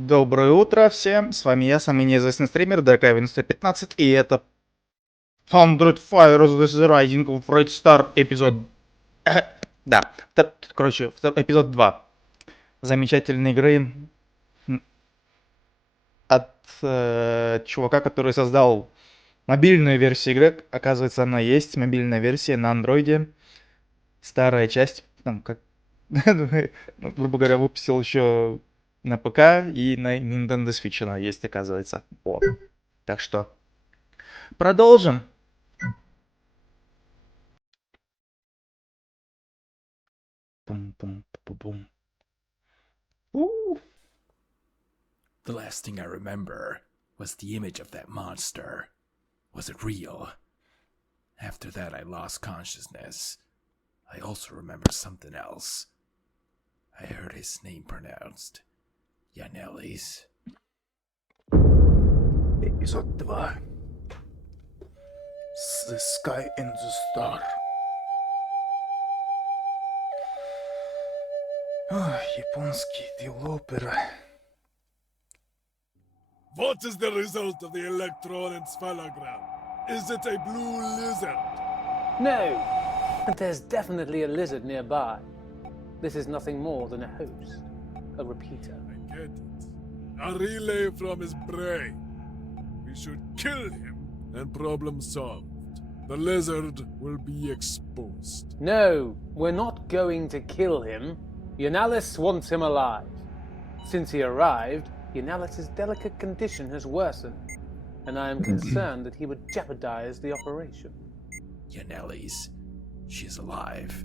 Доброе утро всем, с вами я, самый неизвестный стример, ДК-115, и это 100 Fires the Rising of Red Star эпизод... Да, короче, эпизод 2 замечательной игры от чувака, который создал мобильную версию игры. Оказывается, она есть, мобильная версия на андроиде, старая часть, там, как, ну, грубо говоря, выпустил еще на ПК и на Nintendo Switch она есть, оказывается. Вот. Так что продолжим. Пум-пум-пум-пум. У. The last thing I remember was the image of that monster. Was it real? After that, I lost consciousness. I also remember something else. I heard his name pronounced. Yanellis. Эпизод 2. The Sky and the Star. Японский девелопер. What is the result of the electron encephalogram? Is it a blue lizard? No, but there's definitely a lizard nearby. This is nothing more than a host, a repeater. I get it. A relay from his brain. We should kill him and problem solved. The lizard will be exposed. No, we're not going to kill him. Yonalis wants him alive. Since he arrived, Yonalis' delicate condition has worsened, and I am concerned that he would jeopardize the operation. Yanellis. She's alive.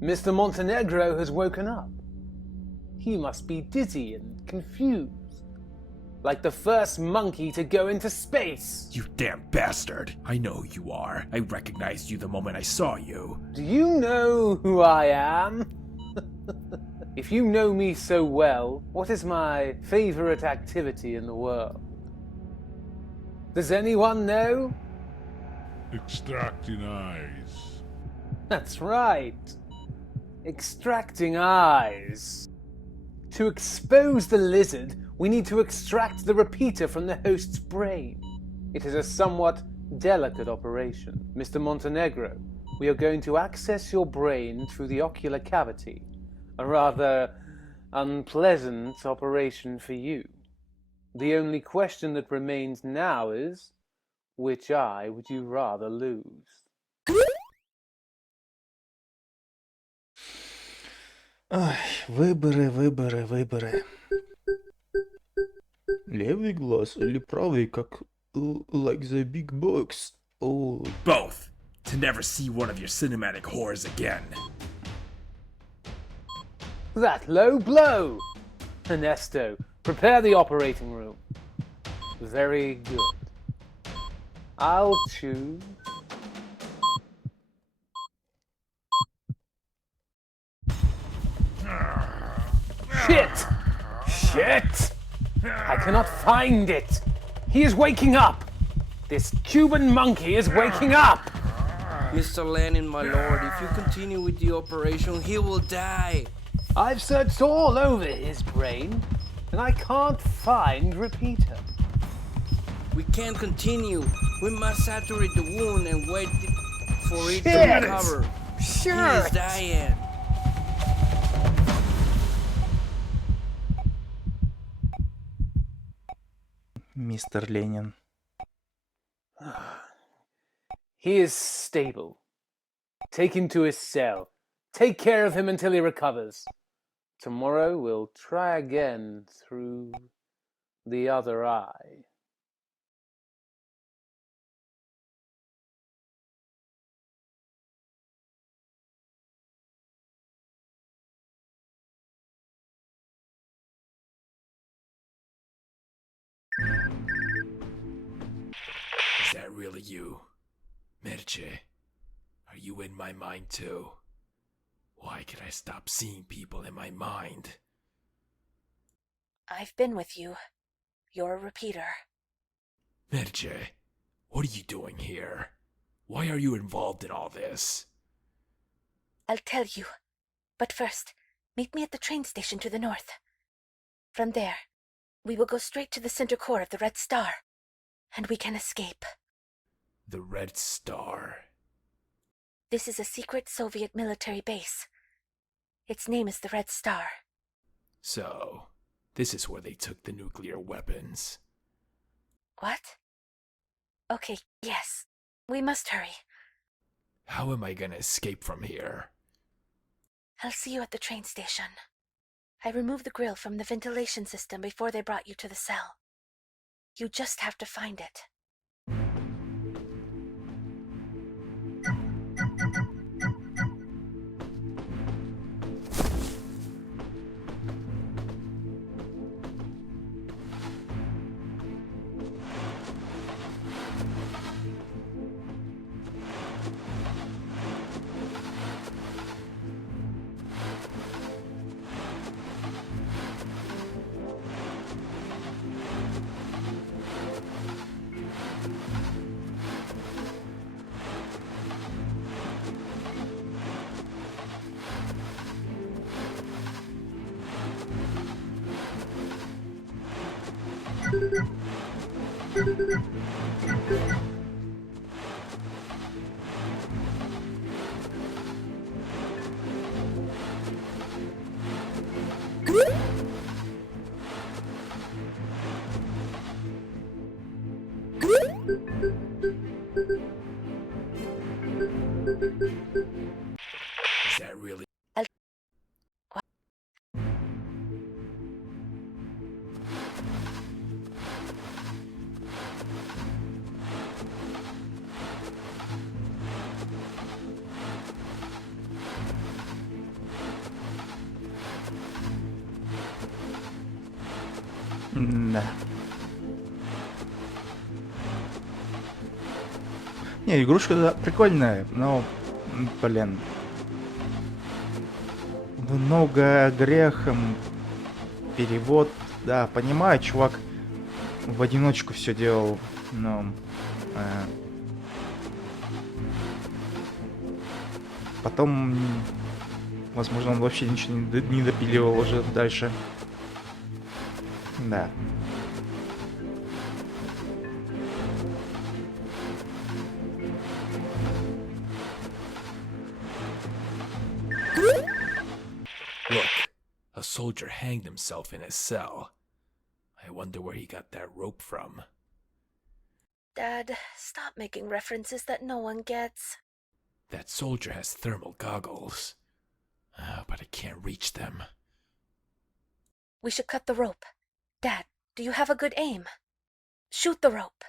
Mr. Montenegro has woken up. He must be dizzy and confused, like the first monkey to go into space. You damn bastard! I know who you are. I recognized you the moment I saw you. Do you know who I am? If you know me so well, what is my favorite activity in the world? Does anyone know? Extracting eyes. That's right. Extracting eyes. To expose the lizard, we need to extract the repeater from the host's brain. It is a somewhat delicate operation. Mr. Montenegro, we are going to access your brain through the ocular cavity. A rather unpleasant operation for you. The only question that remains now is, which eye would you rather lose? Ай, выборы. Левый глаз или правый, как like the big box. Oh. Both! To never see one of your cinematic horrors again. That low blow! Ernesto, prepare the operating room. Very good. I'll choose... Shit! Shit! I cannot find it! He is waking up! This Cuban monkey is waking up! Mr. Lenin, my lord, if you continue with the operation, he will die. I've searched all over his brain, and I can't find Repeater. We can't continue. We must saturate the wound and wait for it to Shit! recover. He Sure! is dying. Мистер Ленин. He is stable. Take him to his cell. Take care of him until he recovers. Tomorrow we'll try again through the other eye. Is that really you? Mirce, are you in my mind too? Why can I stop seeing people in my mind? I've been with you. You're a repeater. Mirce, what are you doing here? Why are you involved in all this? I'll tell you. But first, meet me at the train station to the north. From there, We will go straight to the center core of the Red Star, and we can escape. The Red Star. This is a secret Soviet military base. Its name is the Red Star. So, this is where they took the nuclear weapons. What? Okay, yes. We must hurry. How am I gonna escape from here? I'll see you at the train station. I removed the grill from the ventilation system before they brought you to the cell. You just have to find it. Is that really... Да. Не, игрушка да, прикольная, но, блин. Много грехом. Перевод. Да, понимаю, чувак в одиночку все делал, но... потом, возможно, он вообще ничего не допиливал уже дальше. Да. Look, a soldier hanged himself in his cell. I wonder where he got that rope from. Dad, stop making references that no one gets. That soldier has thermal goggles. But I can't reach them. We should cut the rope. Dad, do you have a good aim? Shoot the rope.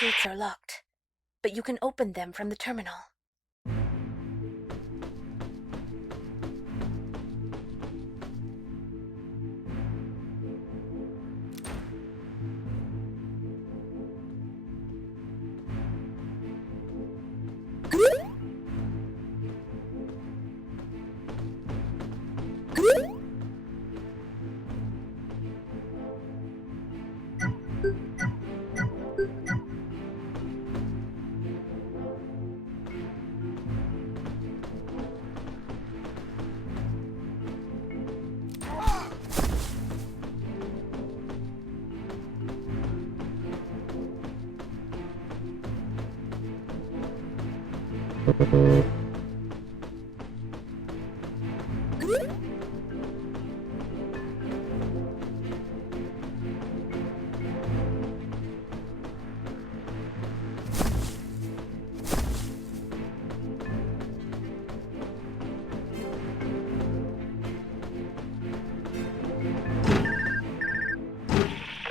gates are locked, but you can open them from the terminal.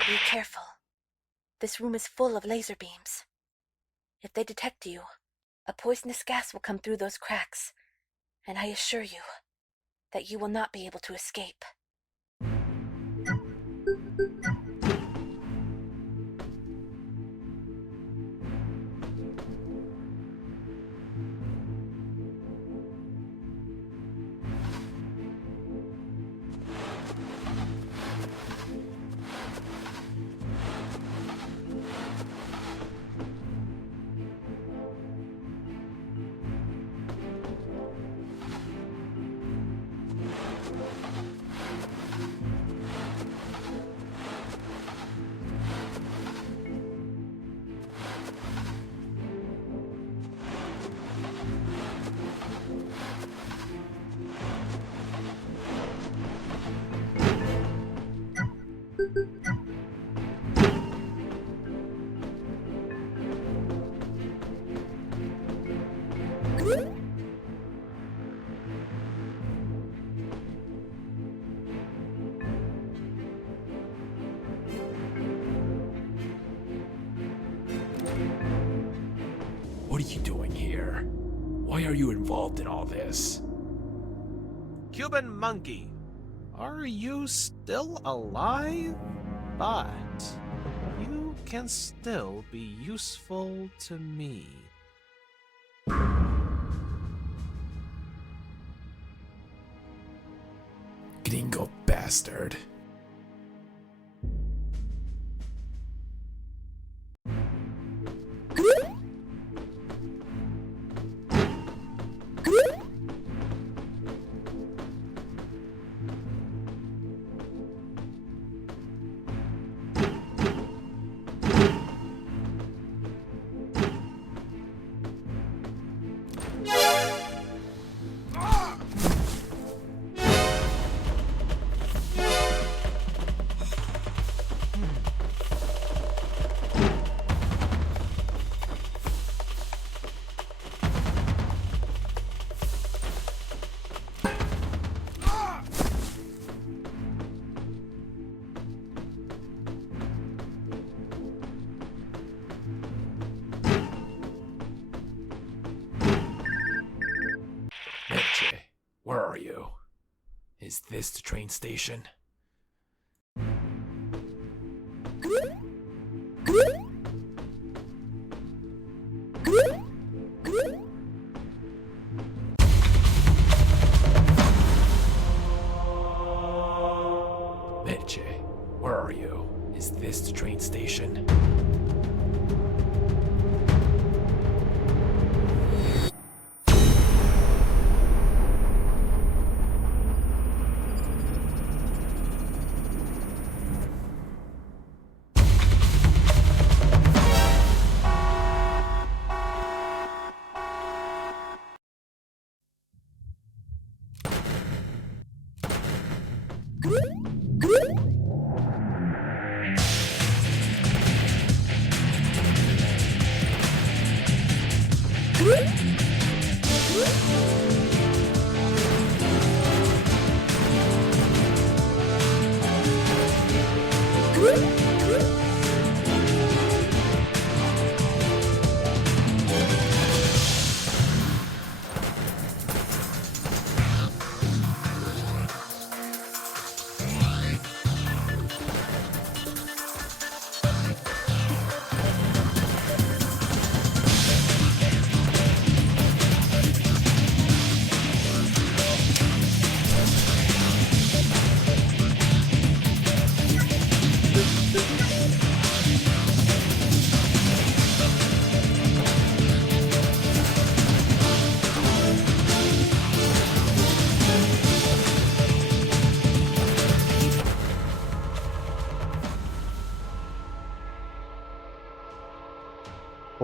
Be careful. This room is full of laser beams. If they detect you, a poisonous gas will come through those cracks, and I assure you that you will not be able to escape. What are you doing here? Why are you involved in all this? Cuban monkey, are you still alive? But you can still be useful to me. Gringo bastard. Meche, where are you? Is this the train station? Meche, where are you? Is this the train station?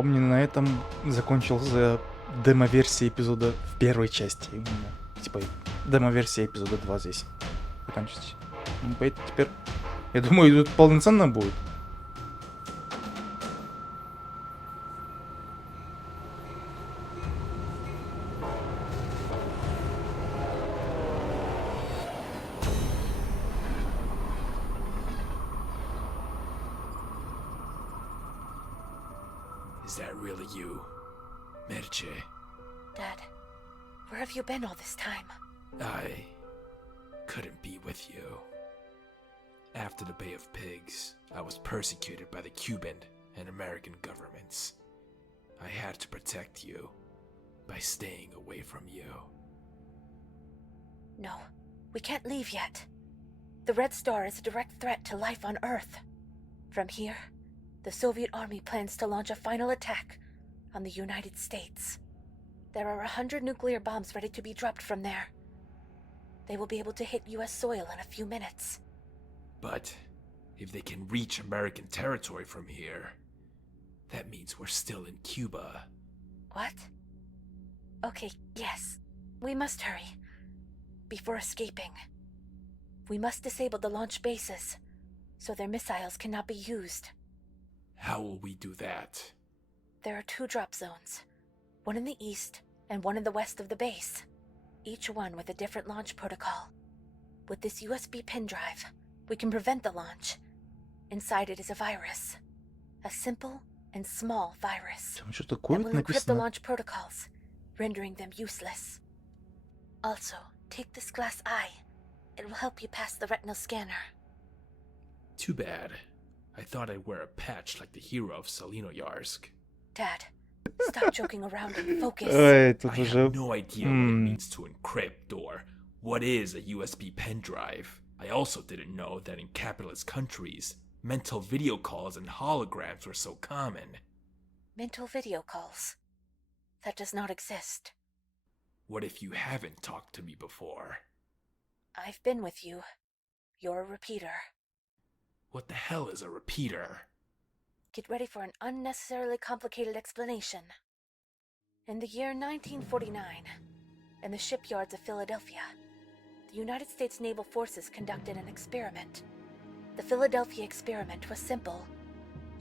помню, на этом закончился демо-версия эпизода в первой части. Именно. Типа, демо-версия эпизода 2 здесь заканчивается. Ну, поэтому теперь, я думаю, тут полноценно будет. Is that really you, Merche? Dad, where have you been all this time? I couldn't be with you. After the Bay of Pigs, I was persecuted by the Cuban and American governments. I had to protect you by staying away from you. No, we can't leave yet. The Red Star is a direct threat to life on Earth. From here, the Soviet Army plans to launch a final attack on the United States. There are 100 nuclear bombs ready to be dropped from there. They will be able to hit US soil in a few minutes. But if they can reach American territory from here, that means we're still in Cuba. What? Okay, yes. We must hurry. Before escaping. We must disable the launch bases, so their missiles cannot be used. How will we do that? There are 2 drop zones, one in the east and one in the west of the base, each one with a different launch protocol. With this USB pen drive, we can prevent the launch. Inside it is a virus. A simple and small virus Там что-то that COVID will encrypt the написано. launch protocols, rendering them useless. Also, take this glass eye. It will help you pass the retinal scanner. Too bad. I thought I'd wear a patch like the hero of Salinoyarsk. Dad, stop joking around and focus. Ой, тут I уже... have no idea what it means to encrypt or what is a USB pen drive. I also didn't know that in capitalist countries, mental video calls and holograms were so common. Mental video calls. That does not exist. What if you haven't talked to me before? I've been with you. You're a repeater. What the hell is a repeater? Get ready for an unnecessarily complicated explanation. In the year 1949, in the shipyards of Philadelphia, the United States Naval Forces conducted an experiment. The Philadelphia experiment was simple.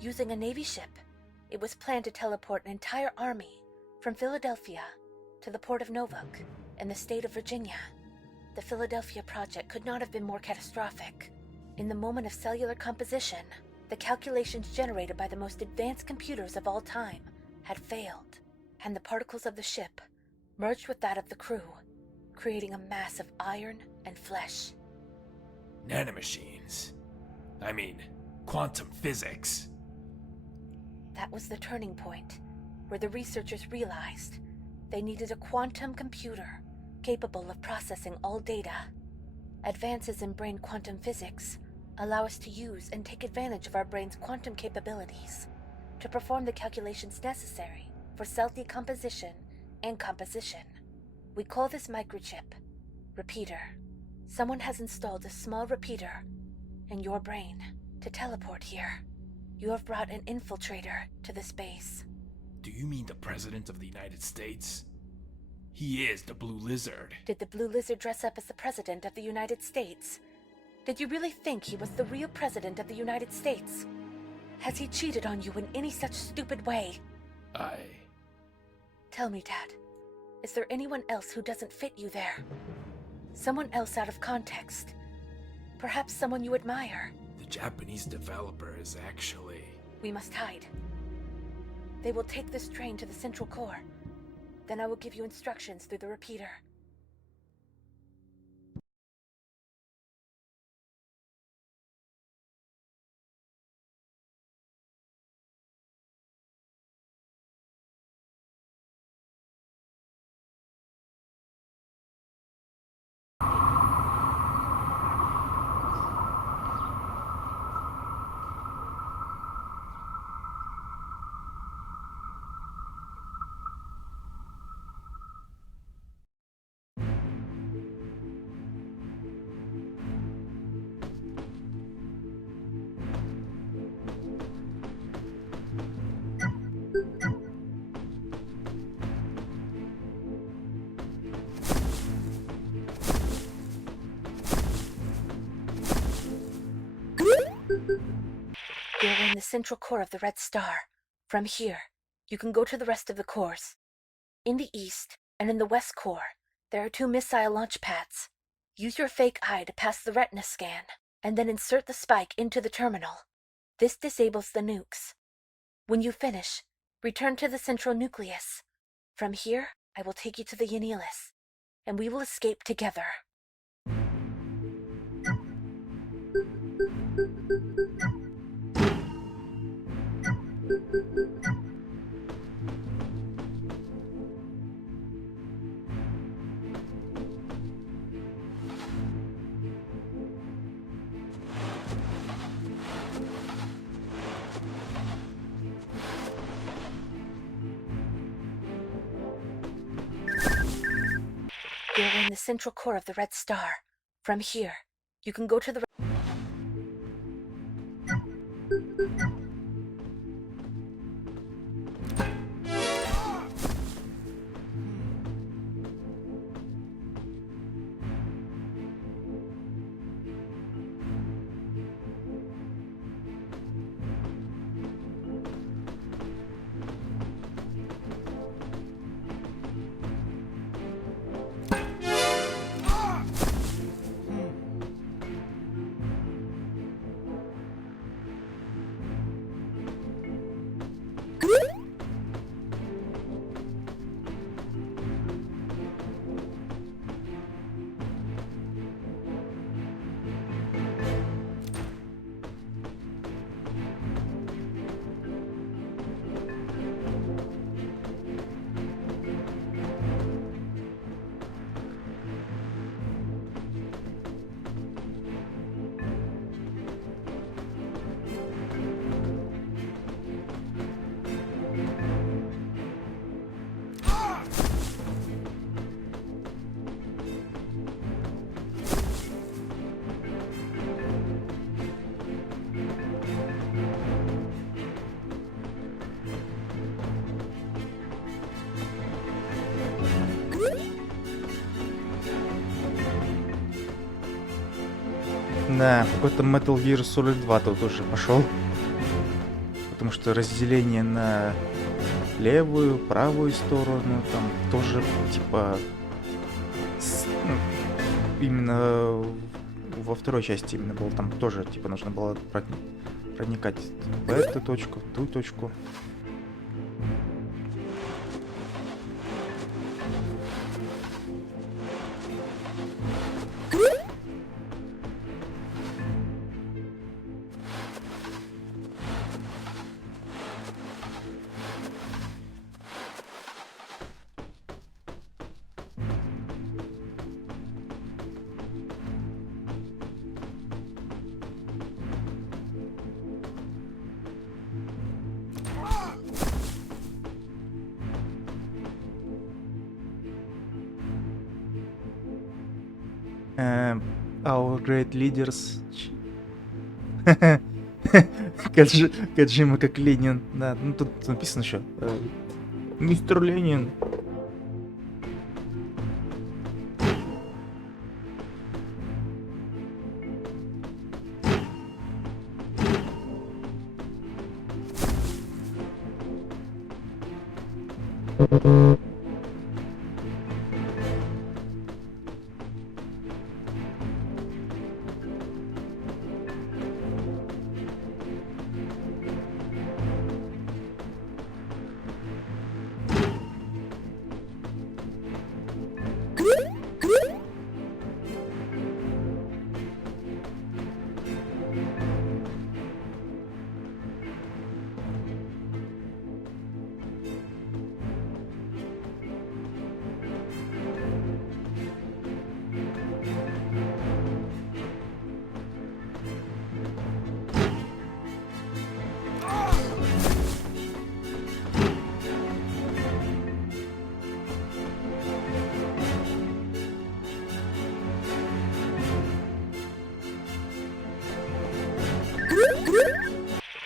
Using a Navy ship, it was planned to teleport an entire army from Philadelphia to the port of Novak in the state of Virginia. The Philadelphia project could not have been more catastrophic. In the moment of cellular composition, the calculations generated by the most advanced computers of all time had failed, and the particles of the ship merged with that of the crew, creating a mass of iron and flesh. Nanomachines. I mean, quantum physics. That was the turning point, where the researchers realized they needed a quantum computer capable of processing all data. Advances in brain quantum physics allow us to use and take advantage of our brain's quantum capabilities to perform the calculations necessary for cell decomposition and composition. We call this microchip repeater. Someone has installed a small repeater in your brain to teleport here. You have brought an infiltrator to this base. Do you mean the President of the United States? He is the Blue Lizard. Did the Blue Lizard dress up as the President of the United States? Did you really think he was the real President of the United States? Has he cheated on you in any such stupid way? Tell me, Dad, is there anyone else who doesn't fit you there? Someone else out of context? Perhaps someone you admire? The Japanese developer is actually... We must hide. They will take this train to the Central Core. Then I will give you instructions through the repeater. You're in the central core of the Red Star. From here, you can go to the rest of the cores. In the east and in the west core, there are 2 missile launch pads. Use your fake eye to pass the retina scan, and then insert the spike into the terminal. This disables the nukes. When you finish, return to the central nucleus. From here, I will take you to the Yanilis, and we will escape together. You're in the central core of the Red Star. From here, you can go to the... Да, какой-то Metal Gear Solid 2 тут уже пошел. Потому что разделение на левую, правую сторону, там тоже, типа, именно во второй части именно было, там тоже, типа, нужно было проникать в эту точку, в ту точку. Our great leaders. Коджима как Ленин. Да, ну тут написано еще. Мистер Ленин.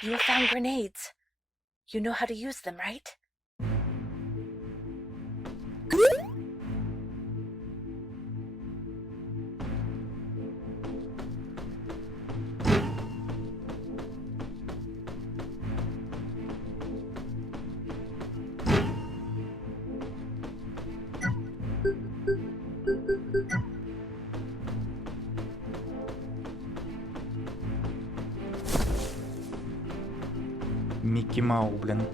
You have found grenades. You know how to use them, right? Мау, блин.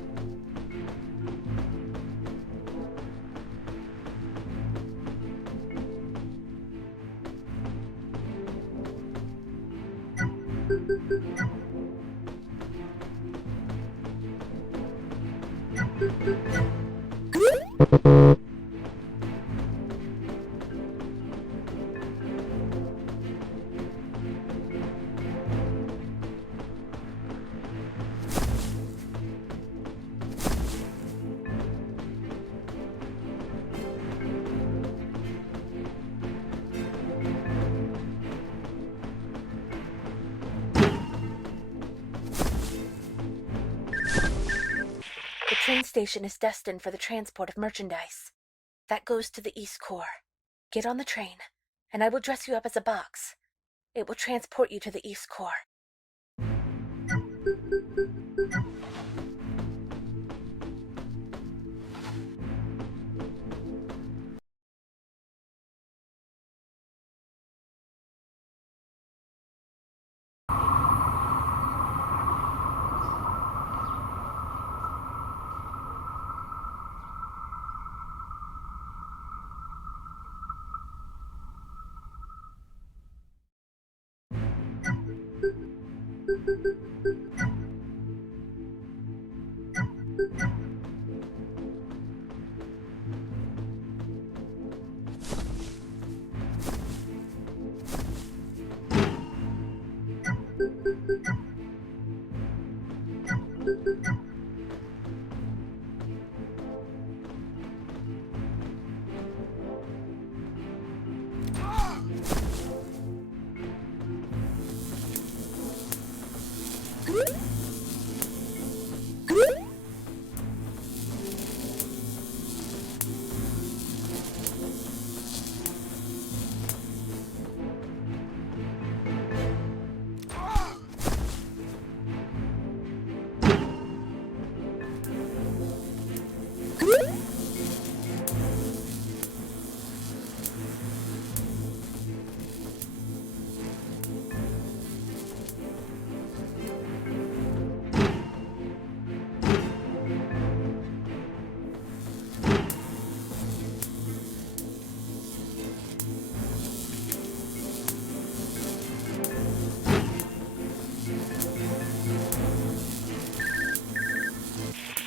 The train station is destined for the transport of merchandise. That goes to the East Core. Get on the train, and I will dress you up as a box. It will transport you to the East Core.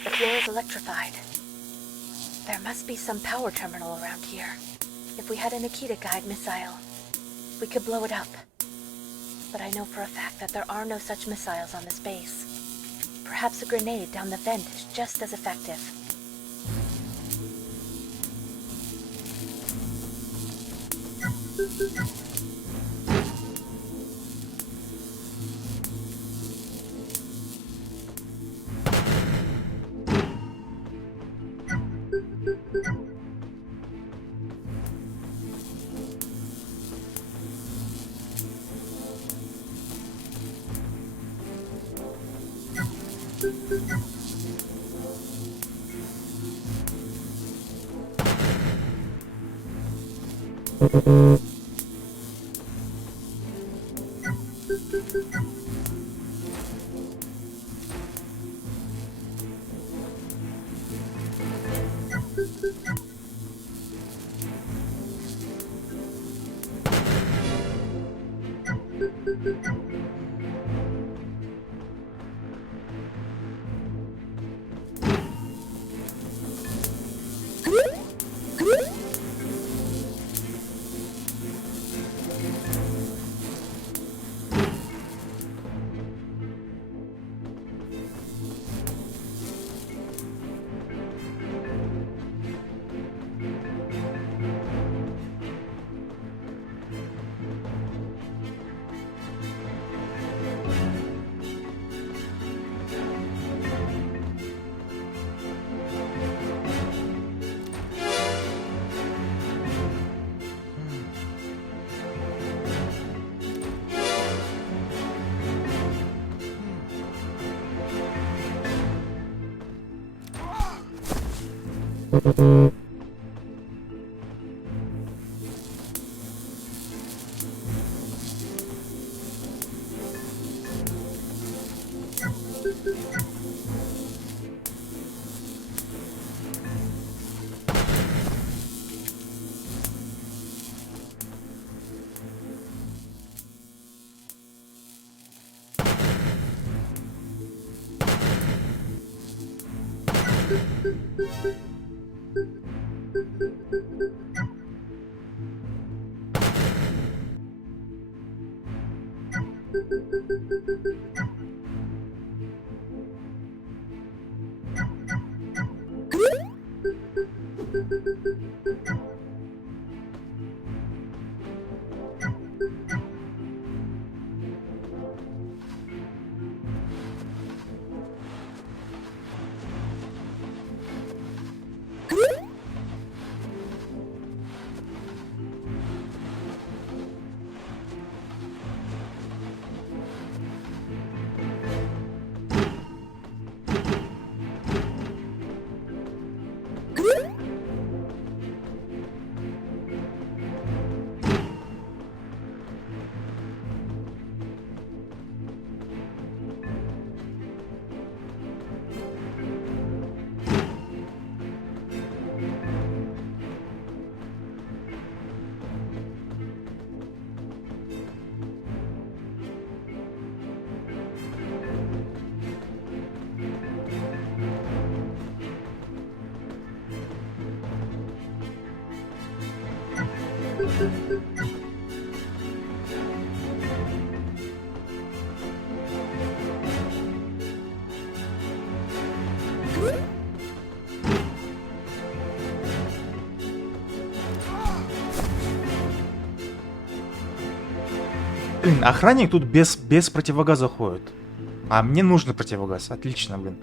The floor is electrified. There must be some power terminal around here. If we had a Nikita guide missile, we could blow it up. But I know for a fact that there are no such missiles on this base. Perhaps a grenade down the vent is just as effective. Блин, охранник тут без противогаза ходит. А мне нужен противогаз. Отлично, блин.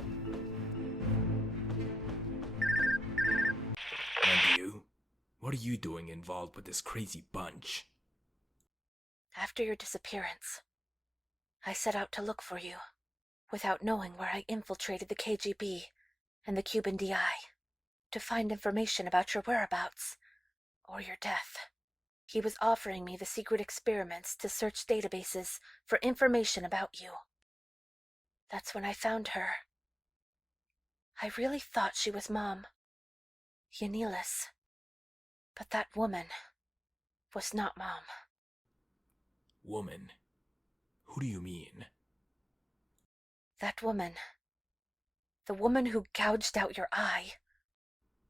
And you? What are you doing involved with this crazy bunch? After your disappearance, I set out to look for you, without knowing where I infiltrated the KGB and the Cuban DI, to find information about your whereabouts, or your death. He was offering me the secret experiments to search databases for information about you. That's when I found her. I really thought she was Mom, Yanilis. But that woman was not Mom. Woman? Who do you mean? That woman. The woman who gouged out your eye.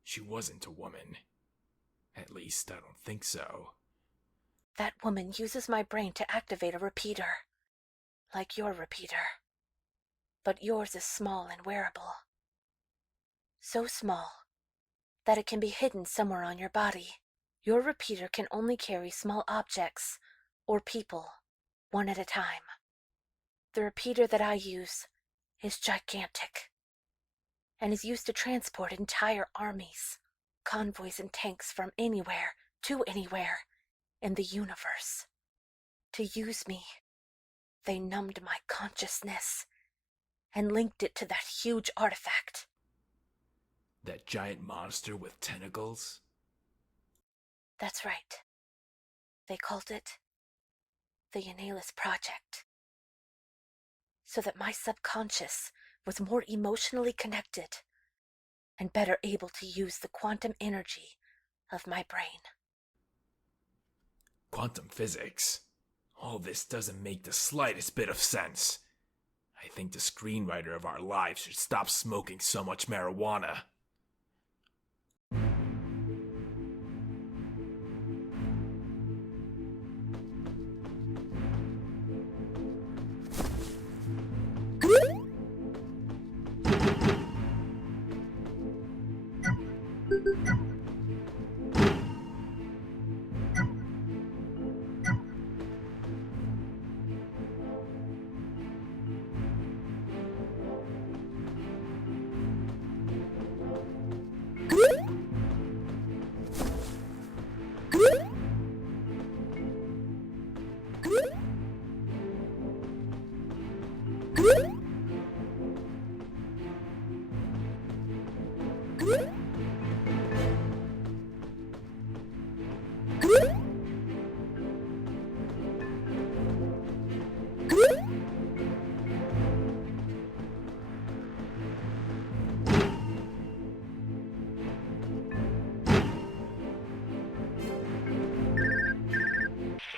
She wasn't a woman. At least, I don't think so. That woman uses my brain to activate a repeater. Like your repeater. But yours is small and wearable. So small that it can be hidden somewhere on your body. Your repeater can only carry small objects, or people, one at a time. The repeater that I use is gigantic, and is used to transport entire armies, convoys and tanks from anywhere to anywhere in the universe. To use me, they numbed my consciousness and linked it to that huge artifact. That giant monster with tentacles? That's right. They called it the Yanalis Project. So that my subconscious was more emotionally connected and better able to use the quantum energy of my brain. Quantum physics? All this doesn't make the slightest bit of sense. I think the screenwriter of our lives should stop smoking so much marijuana.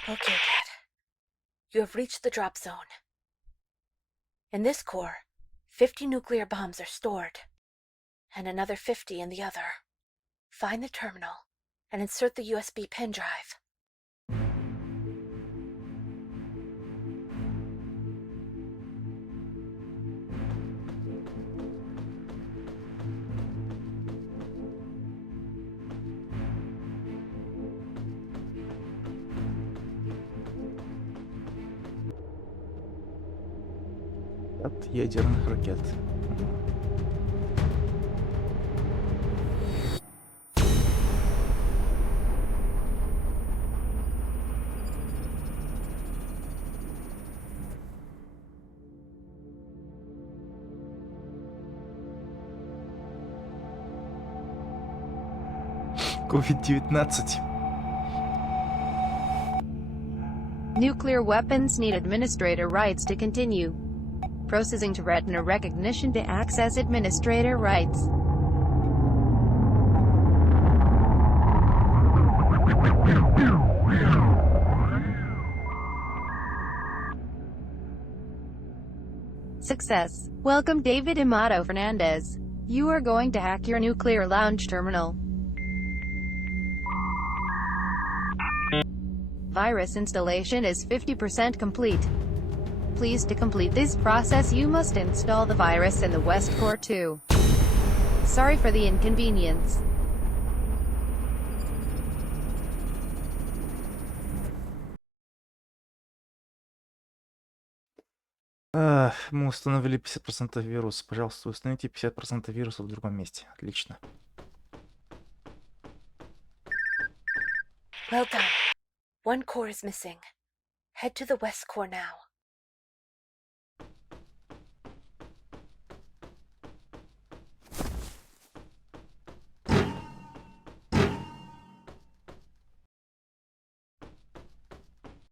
Okay, Dad. You have reached the drop zone. In this core, 50 nuclear bombs are stored, and another 50 in the other. Find the terminal and insert the USB pen drive. от ядерных ракет. COVID-19. Nuclear weapons need administrator rights to continue. Processing to retina recognition to access administrator rights. Success. Welcome David Amato Fernandez. You are going to hack your nuclear lounge terminal. Virus installation is 50% complete. Please to complete this process you must install the virus in the West Core 2. Sorry for the inconvenience. Мы установили 50% вируса. Пожалуйста, установите 50% вируса в другом месте. Отлично. Well done. One core is missing. Head to the west core now.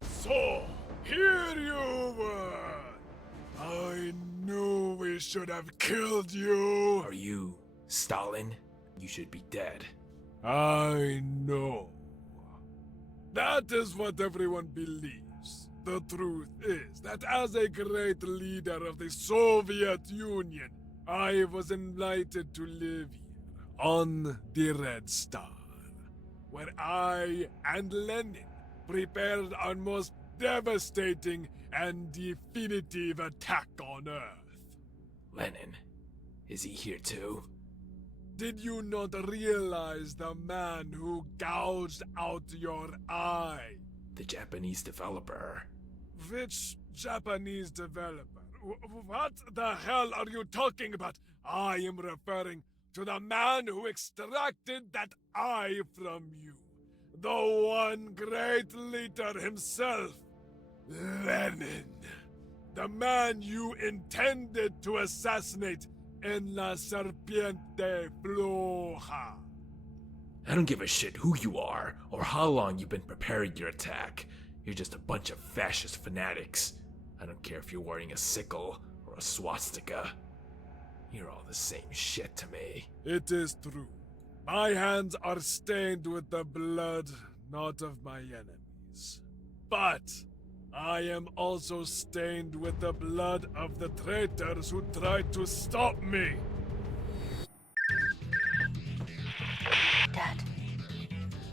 So, here you were! I knew we should have killed you! Are you Stalin? You should be dead. I know. That is what everyone believes. The truth is that as a great leader of the Soviet Union, I was invited to live here on the Red Star, where I and Lenin prepared our most devastating and definitive attack on Earth. Lenin, is he here too? Did you not realize the man who gouged out your eye? The Japanese developer. Which Japanese developer? What the hell are you talking about? I am referring to the man who extracted that eye from you. The one great leader himself, Lenin. The man you intended to assassinate in La Serpiente Floja. I don't give a shit who you are or how long you've been preparing your attack. You're just a bunch of fascist fanatics. I don't care if you're wearing a sickle or a swastika. You're all the same shit to me. It is true. My hands are stained with the blood, not of my enemies. But I am also stained with the blood of the traitors who tried to stop me. Dad,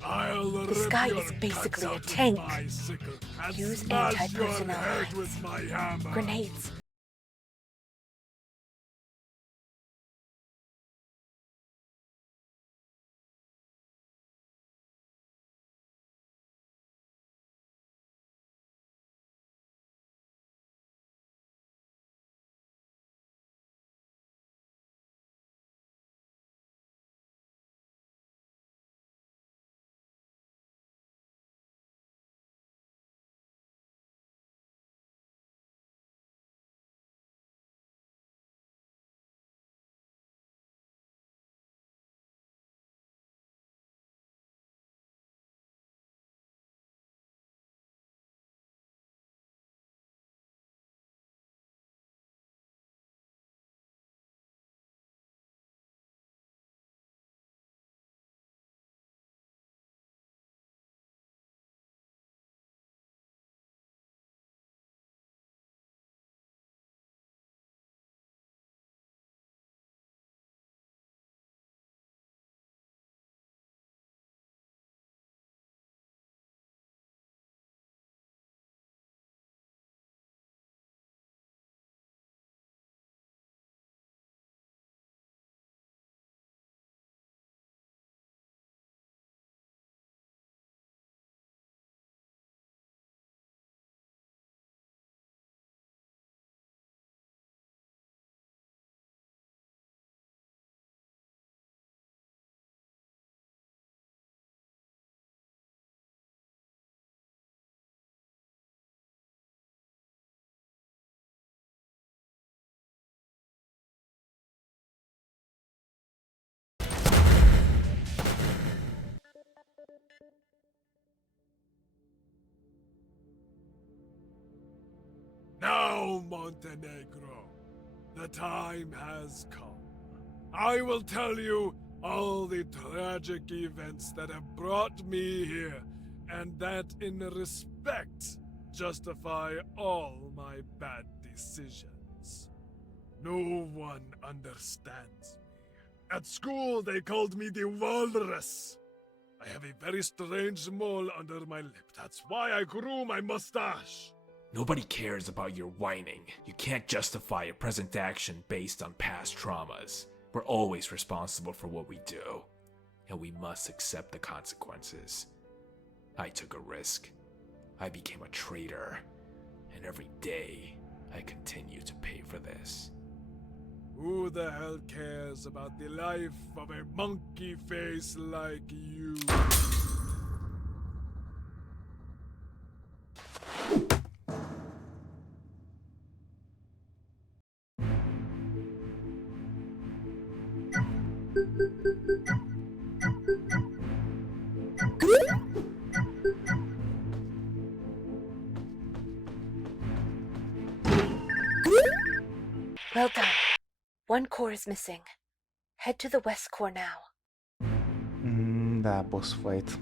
I'll this rip guy your is basically guts a out with tank. my sickle and Use smash your anti-personnel head mines. with my hammer. Grenades. Now, Montenegro, the time has come. I will tell you all the tragic events that have brought me here, and that in respect justify all my bad decisions. No one understands me. At school, they called me the Walrus. I have a very strange mole under my lip. That's why I grew my mustache. Nobody cares about your whining. You can't justify a present action based on past traumas. We're always responsible for what we do, and we must accept the consequences. I took a risk. I became a traitor, and every day I continue to pay for this. Who the hell cares about the life of a monkey face like you? Well done. One core is missing. Head to the west core now. Да, босс-файт.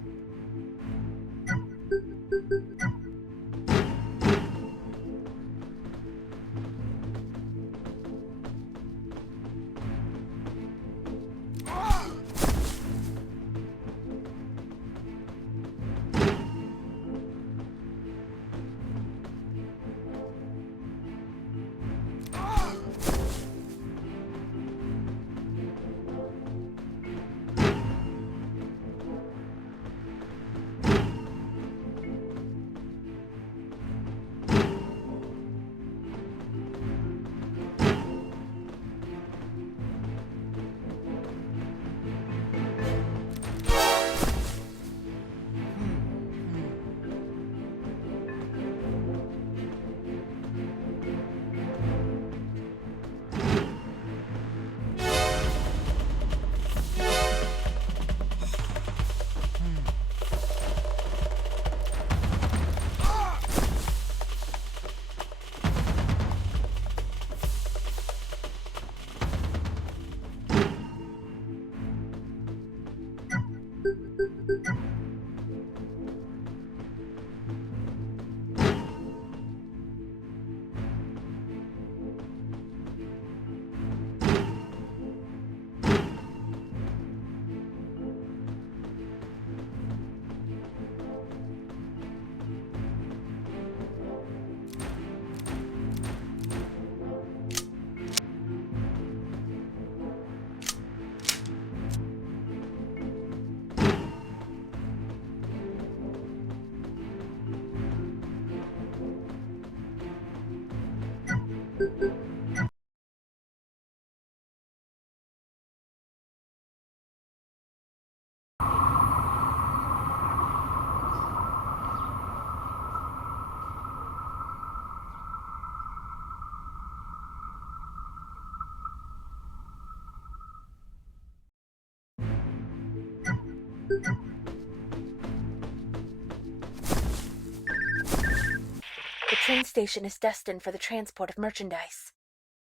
The train station is destined for the transport of merchandise.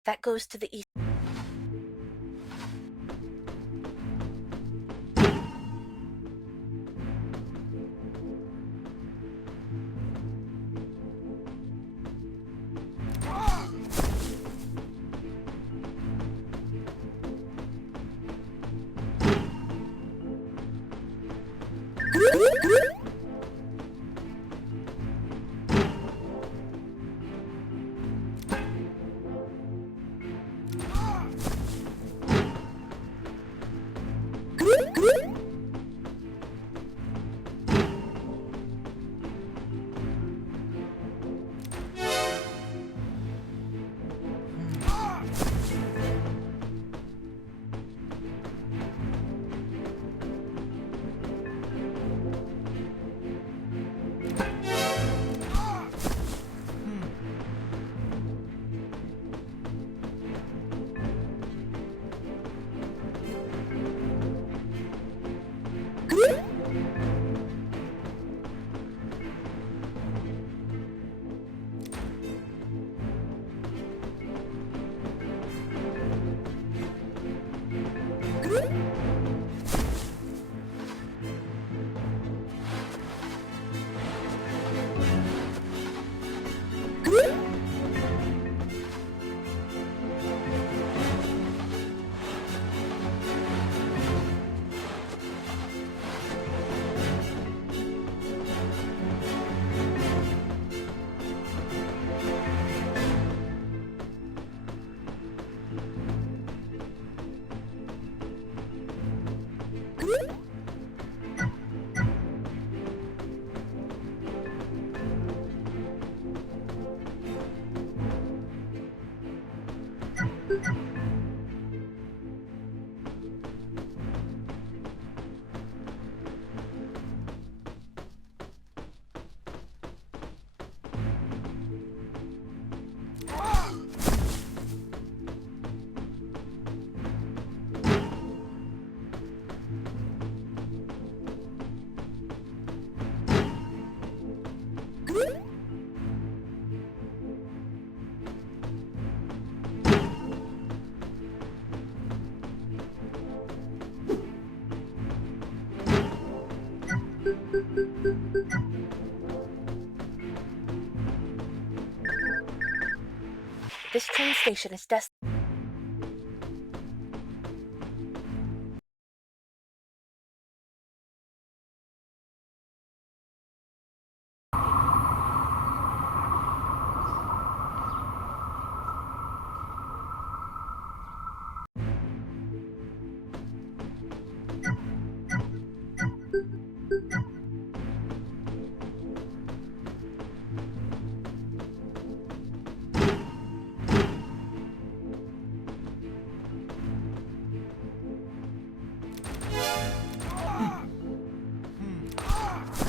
That goes to the east. This train station is destined.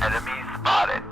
Enemy spotted.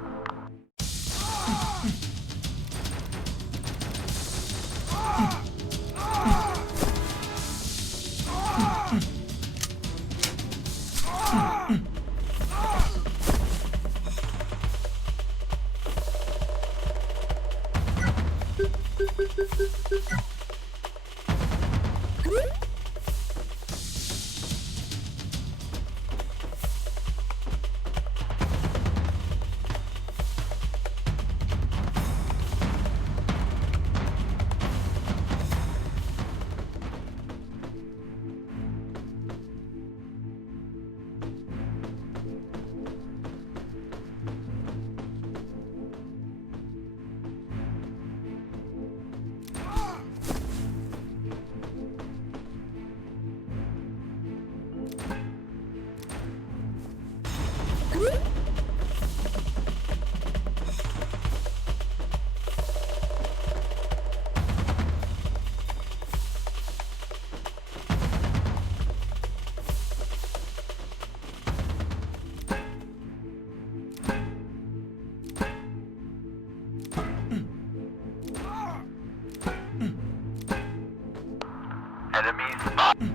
Enemy spotted.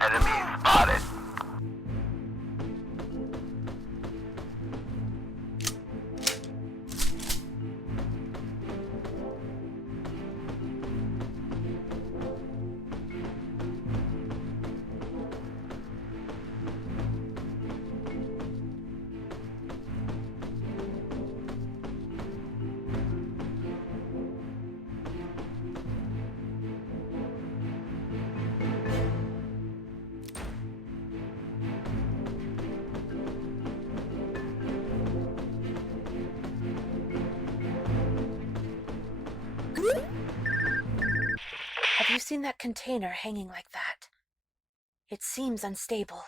Enemy spotted. Have you seen that container hanging like that? It seems unstable.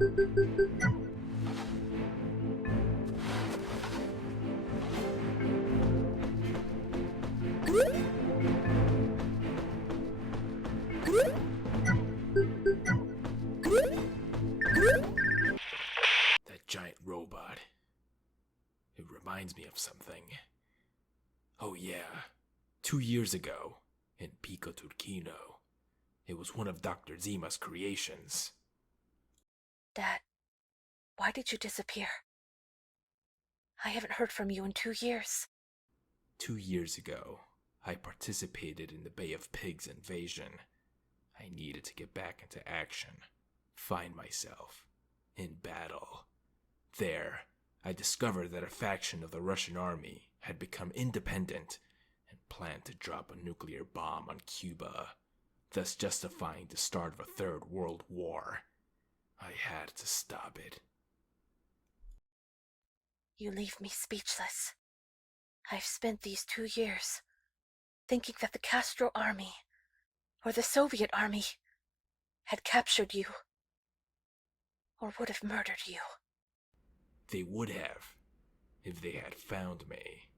That giant robot. It reminds me of something. Oh yeah, 2 years ago, in Pico Turquino, it was one of Dr. Zima's creations. Dad, why did you disappear? I haven't heard from you in 2 years. 2 years ago, I participated in the Bay of Pigs invasion. I needed to get back into action, find myself in battle. There, I discovered that a faction of the Russian army had become independent and planned to drop a nuclear bomb on Cuba, thus justifying the start of a third world war. I had to stop it. You leave me speechless. I've spent these 2 years thinking that the Castro army, or the Soviet army, had captured you, or would have murdered you. They would have, if they had found me.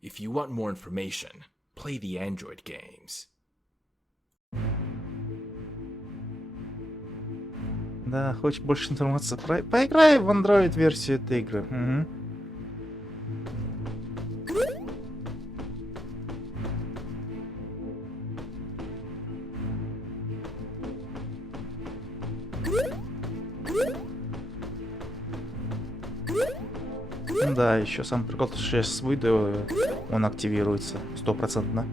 If you want more information, play the Android games. Да, хочешь больше информации? Поиграй в Android-версию этой игры. Угу. Да, еще сам прикол, что я сейчас выйду, он активируется 100%.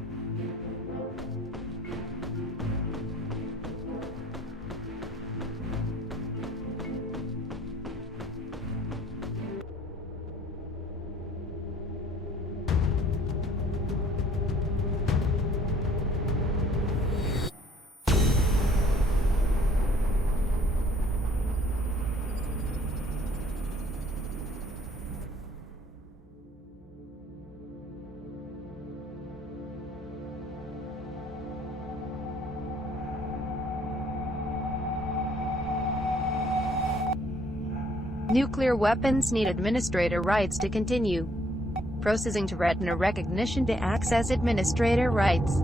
Nuclear weapons need administrator rights to continue. Processing to retina recognition to access administrator rights.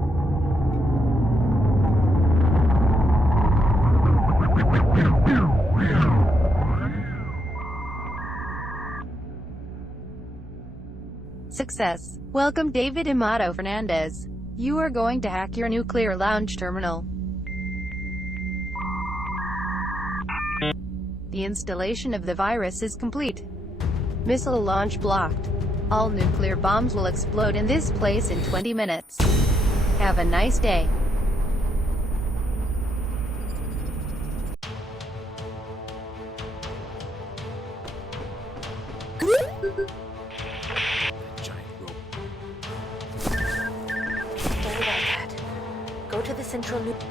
Success. Welcome David Amato Fernandez. You are going to hack your nuclear launch terminal. The installation of the virus is complete. Missile launch blocked. All nuclear bombs will explode in this place in 20 minutes. Have a nice day. Giant robot. Very well, Dad. Go to the central loop.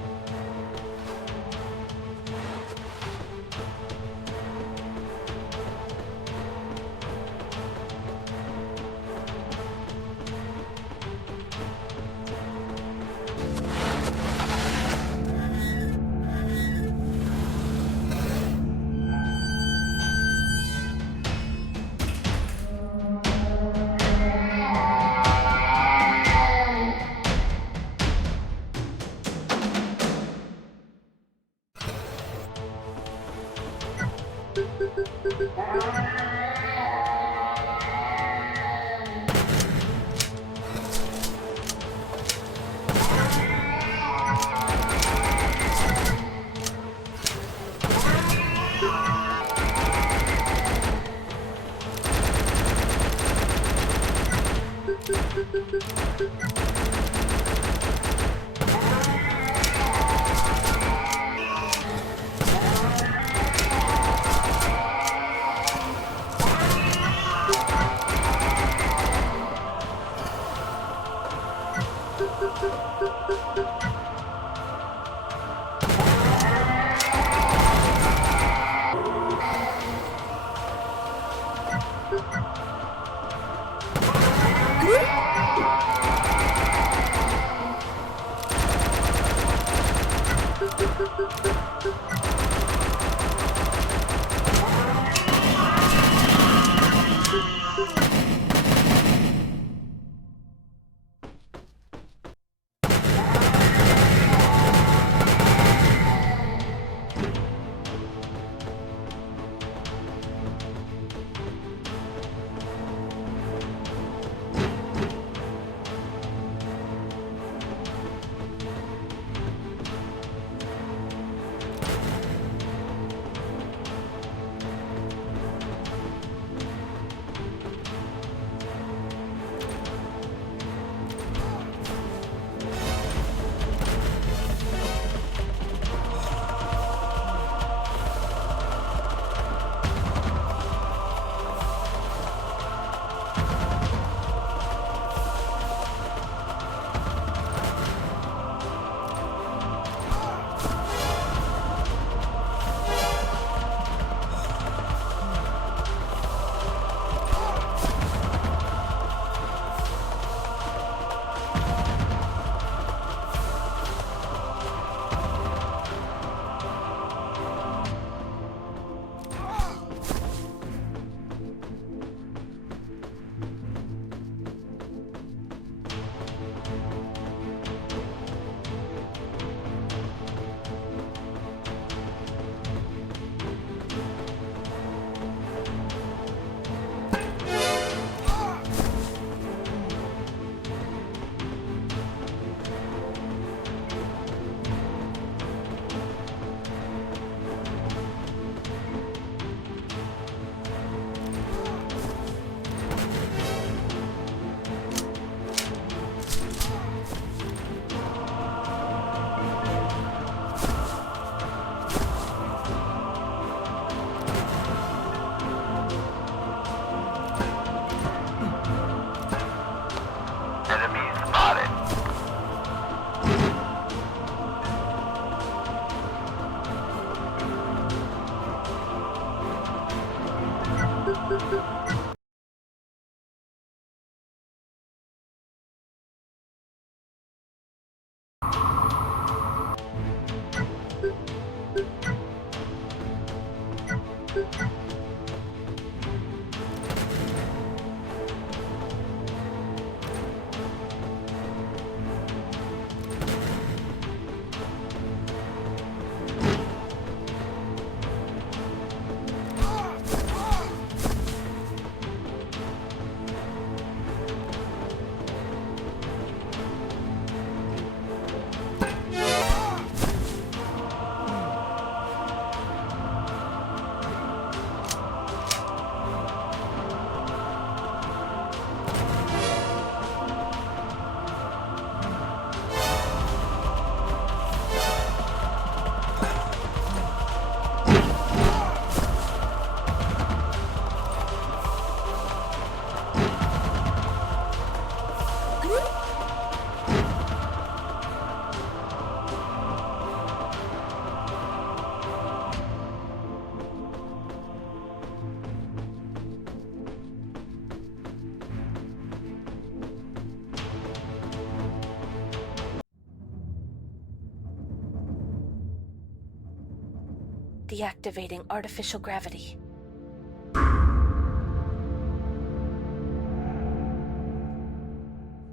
Deactivating artificial gravity.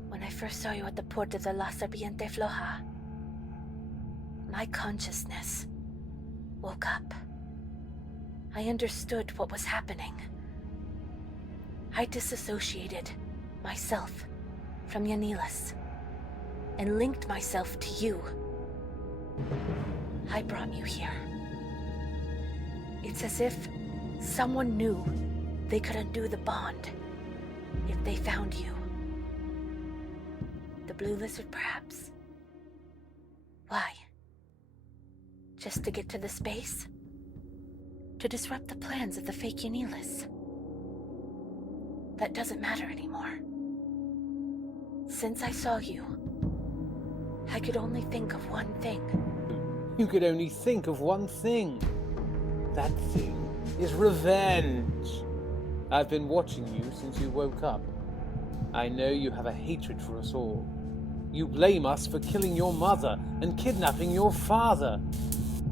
When I first saw you at the Puerta de la Serpiente Floja, my consciousness woke up. I understood what was happening. I disassociated myself from Yanilis and linked myself to you. I brought you here. It's as if someone knew they could undo the bond if they found you. The Blue Lizard, perhaps? Why? Just to get to the space? To disrupt the plans of the fake Yanilis? That doesn't matter anymore. Since I saw you, I could only think of one thing. You could only think of one thing. That thing is revenge. I've been watching you since you woke up. I know you have a hatred for us all. You blame us for killing your mother and kidnapping your father.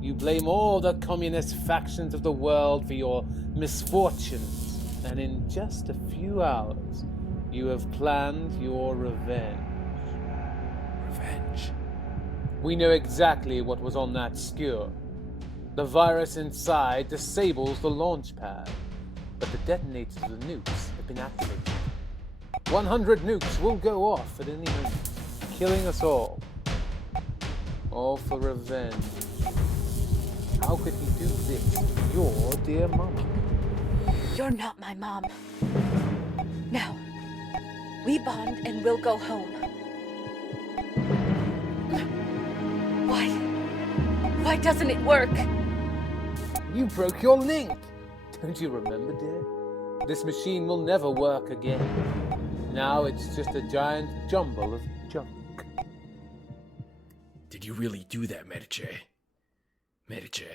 You blame all the communist factions of the world for your misfortunes. And in just a few hours, you have planned your revenge. Revenge? We know exactly what was on that skewer. The virus inside disables the launch pad, but the detonators of the nukes have been activated. 100 nukes will go off at any moment, killing us all. All for revenge. How could he do this to your dear mama? You're not my mom. Now, we bond and we'll go home. Why doesn't it work? You broke your link! Don't you remember, dear? This machine will never work again. Now it's just a giant jumble of junk. Did you really do that, Medici? Medici,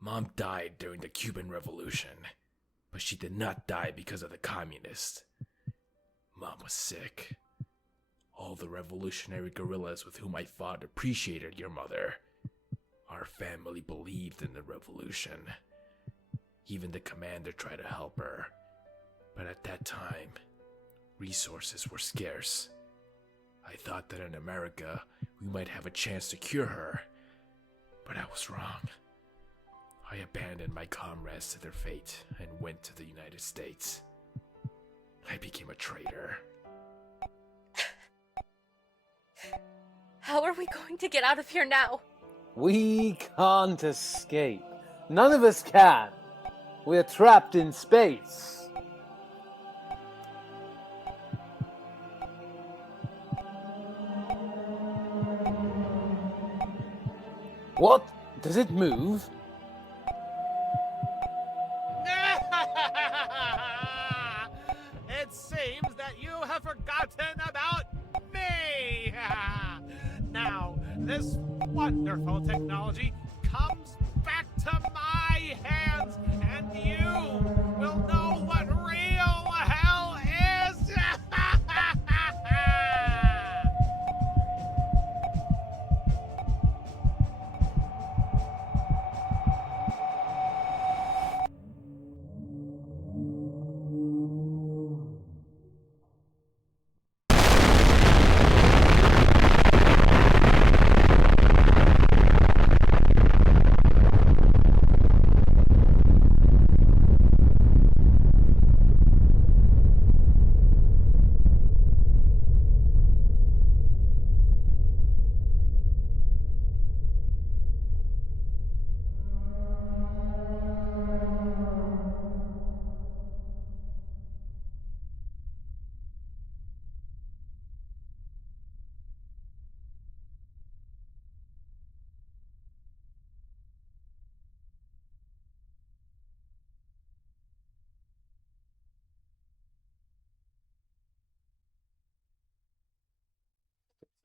Mom died during the Cuban Revolution, but she did not die because of the communists. Mom was sick. All the revolutionary guerrillas with whom I fought appreciated your mother. Our family believed in the revolution. Even the commander tried to help her. But at that time, resources were scarce. I thought that in America, we might have a chance to cure her. But I was wrong. I abandoned my comrades to their fate and went to the United States. I became a traitor. How are we going to get out of here now? We can't escape. None of us can. We're trapped in space. What? Does it move? It seems that you have forgotten about me. Now, this wonderful technology comes back to my hands, and you will no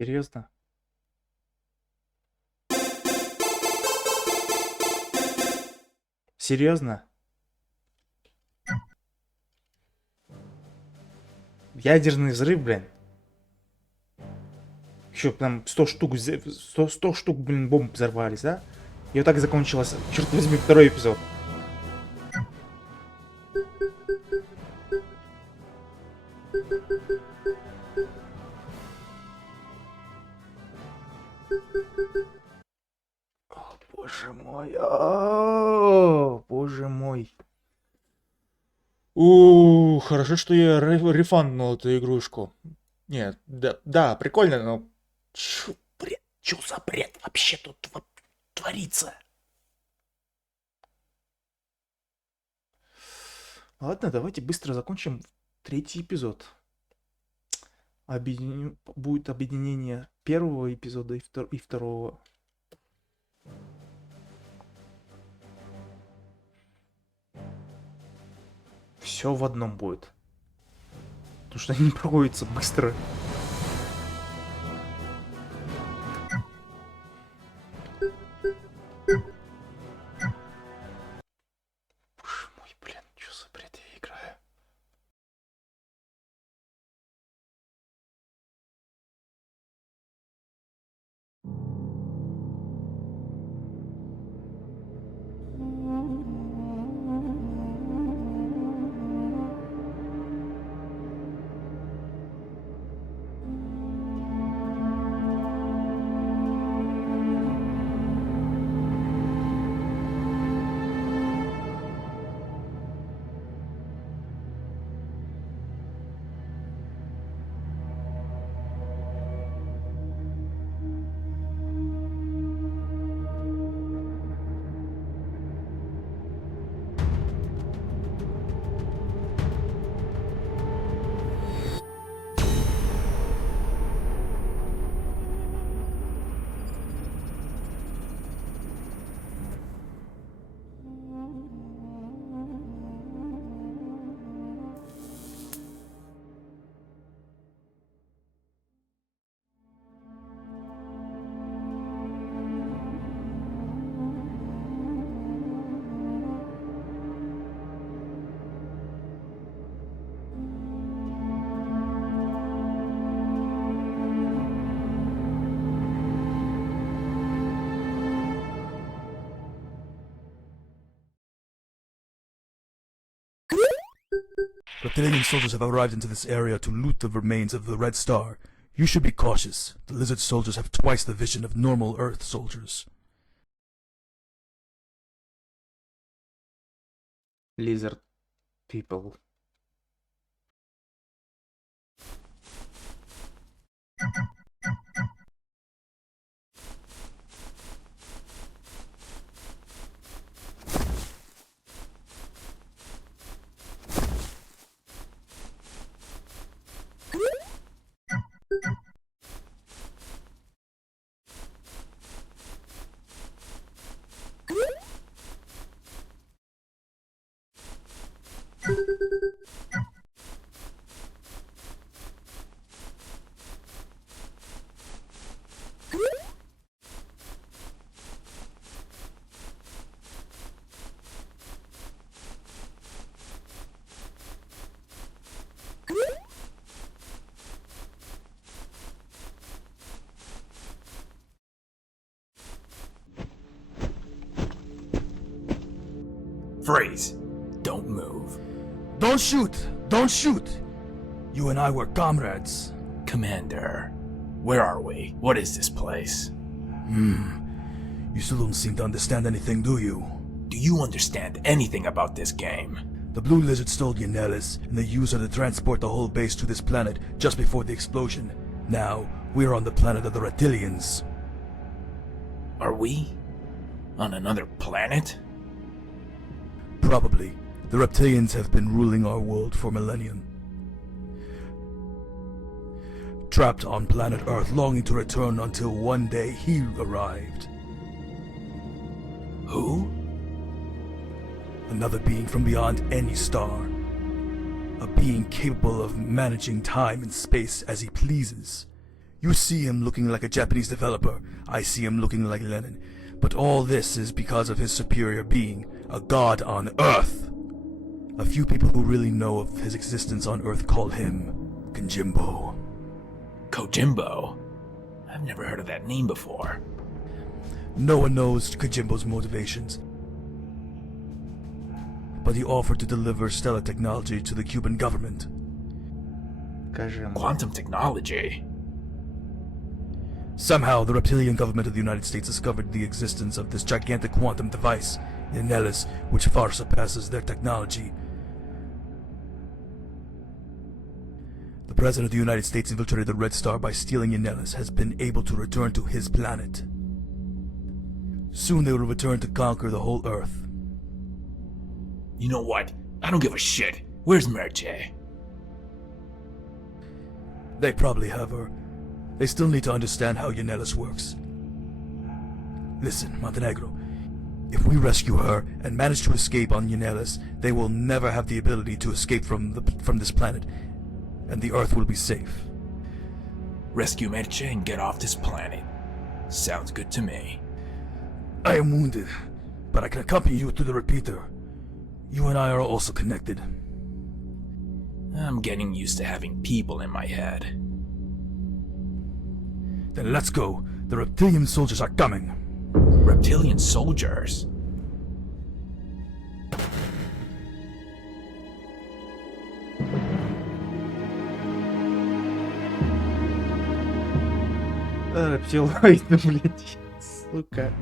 Серьезно? Серьезно? Ядерный взрыв, блин. Еще там 100 штук, 100 штук, блин, бомб взорвались, да? И вот так закончился, черт возьми, второй эпизод. О, боже мой, боже мой. Хорошо, что я рефанднул эту игрушку. Нет, да, прикольно, но... Чё за бред вообще тут творится? Ладно, давайте быстро закончим третий эпизод. Будет объединение первого эпизода и второго. Все в одном будет. Потому что они проводятся быстро. Боже мой, блин, что за бред я играю? Reptilian soldiers have arrived into this area to loot the remains of the Red Star. You should be cautious. The lizard soldiers have twice the vision of normal Earth soldiers. Lizard people. Freeze! Don't move. Don't shoot! Don't shoot! You and I were comrades. Commander, where are we? What is this place? You still don't seem to understand anything, do you? Do you understand anything about this game? The Blue Lizard stole Yannelis, and they used her to transport the whole base to this planet just before the explosion. Now, we're on the planet of the Reptilians. Are we? On another planet? Probably. The Reptilians have been ruling our world for millennia. Trapped on planet Earth, longing to return until one day he arrived. Who? Another being from beyond any star. A being capable of managing time and space as he pleases. You see him looking like a Japanese developer. I see him looking like Lenin. But all this is because of his superior being, a god on Earth. A few people who really know of his existence on Earth call him Kojimbo. Kojimbo? I've never heard of that name before. No one knows Kojimbo's motivations, but he offered to deliver stellar technology to the Cuban government. Quantum technology? Somehow, the reptilian government of the United States discovered the existence of this gigantic quantum device, Yanellus, which far surpasses their technology. The President of the United States infiltrated the Red Star by stealing Yanellus, has been able to return to his planet. Soon they will return to conquer the whole Earth. You know what? I don't give a shit. Where's Merche? They probably have her. They still need to understand how Yanellus works. Listen, Montenegro. If we rescue her and manage to escape on Yanellus, they will never have the ability to escape from this planet, and the Earth will be safe. Rescue Merche and get off this planet. Sounds good to me. I am wounded, but I can accompany you to the repeater. You and I are also connected. I'm getting used to having people in my head. Then let's go. The reptilian soldiers are coming. Reptilian soldiers? Рептилоиды, блядь, сука.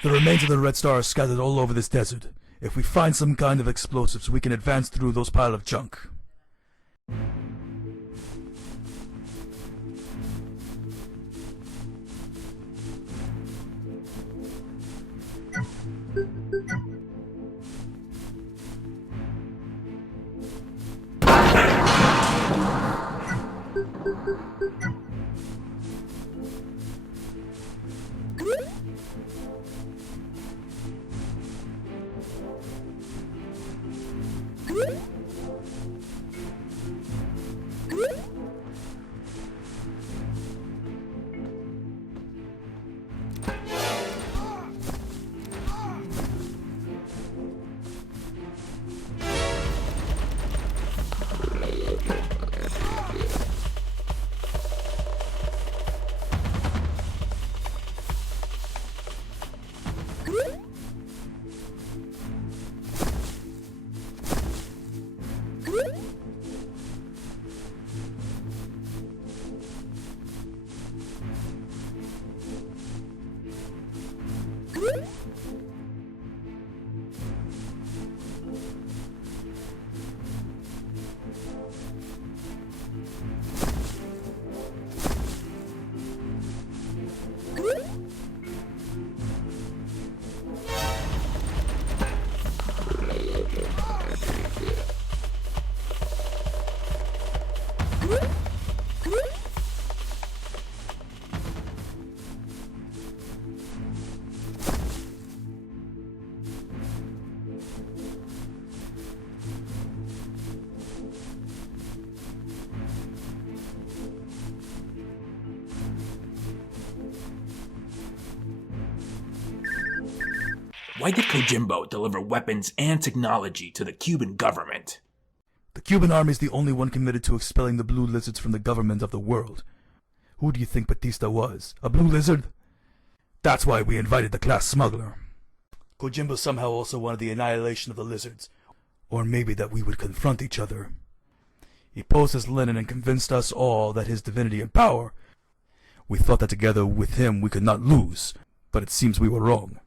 The remains of the Red Star are scattered all over this desert. If we find some kind of explosives, we can advance through those pile of junk. Why did Kojimbo deliver weapons and technology to the Cuban government? The Cuban army is the only one committed to expelling the blue lizards from the government of the world. Who do you think Batista was? A blue lizard? That's why we invited the class smuggler. Kojimbo somehow also wanted the annihilation of the lizards. Or maybe that we would confront each other. He posed as Lenin and convinced us all that his divinity and power. We thought that together with him we could not lose, but it seems we were wrong.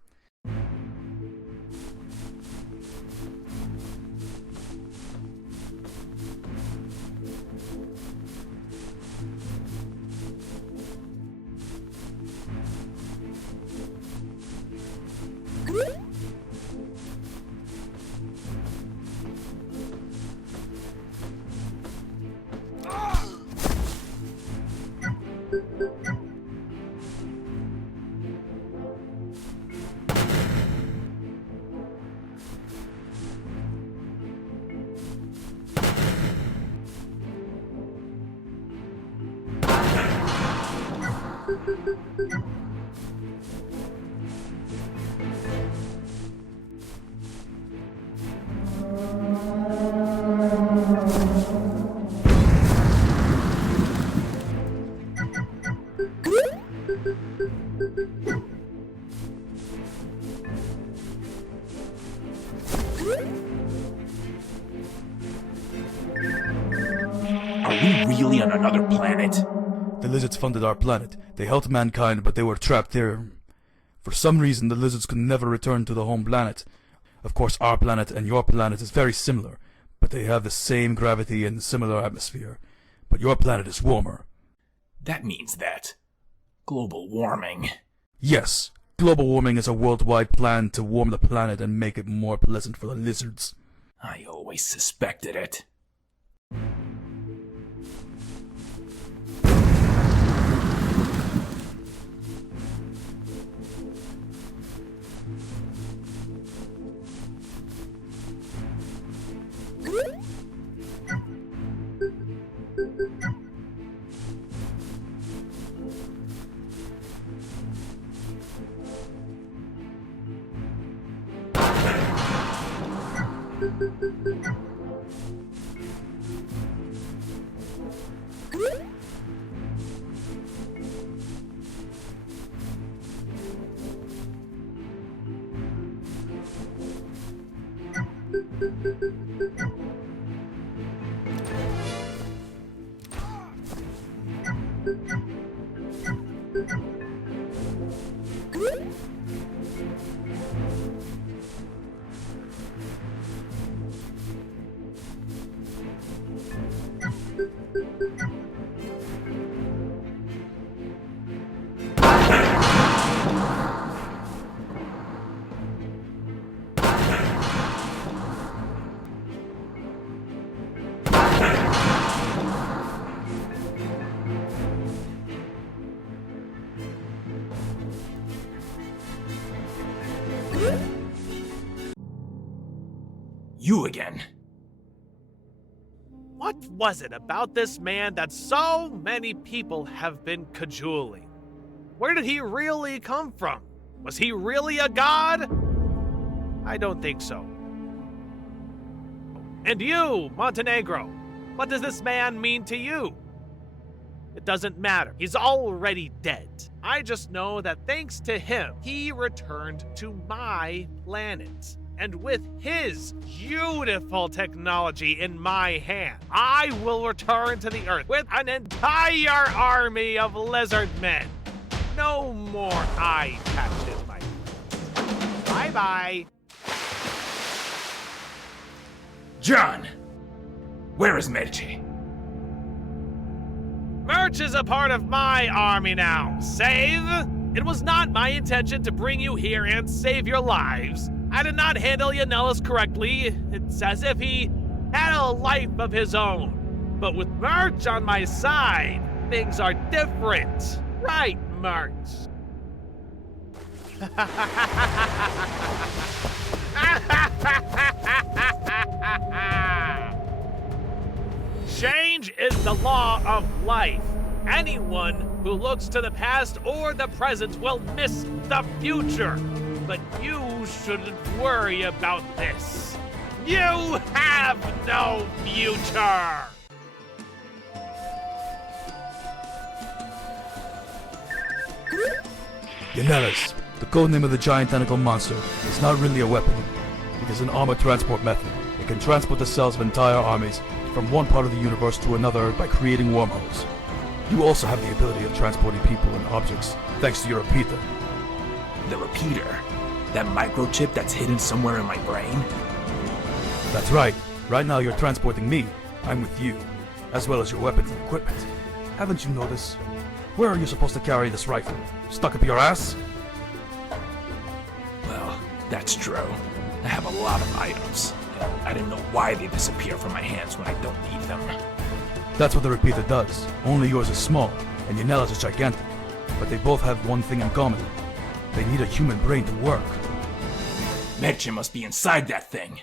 Are we really on another planet? The lizards funded our planet. They helped mankind, but they were trapped there. For some reason, the lizards could never return to the home planet. Of course, our planet and your planet is very similar, but they have the same gravity and similar atmosphere. But your planet is warmer. That means that global warming. Yes, global warming is a worldwide plan to warm the planet and make it more pleasant for the lizards. I always suspected it. You again. What was it about this man that so many people have been cajoling? Where did he really come from? Was he really a god? I don't think so. And you, Montenegro, what does this man mean to you? It doesn't matter. He's already dead. I just know that thanks to him, he returned to my planet. And with his beautiful technology in my hand, I will return to the Earth with an entire army of lizard men. No more eye patches, my friends. Bye-bye. John! Where is Medici? Merch is a part of my army now. Save? It was not my intention to bring you here and save your lives. I did not handle Yanellus correctly. It's as if he had a life of his own. But with Merch on my side, things are different. Right, Merch? Change is the law of life. Anyone who looks to the past or the present will miss the future. But you shouldn't worry about this. You have no future! Yanellus, the codename of the giant tentacle monster, is not really a weapon. It is an armored transport method. It can transport the cells of entire armies from one part of the universe to another by creating wormholes. You also have the ability of transporting people and objects, thanks to your repeater. The repeater? That microchip that's hidden somewhere in my brain? That's right. Right now you're transporting me. I'm with you, as well as your weapons and equipment. Haven't you noticed? Where are you supposed to carry this rifle? Stuck up your ass? Well, that's true. I have a lot of items. And I didn't know why they disappear from my hands when I don't need them. That's what the repeater does. Only yours is small, and Yanellus is gigantic. But they both have one thing in common. They need a human brain to work. Medcha must be inside that thing.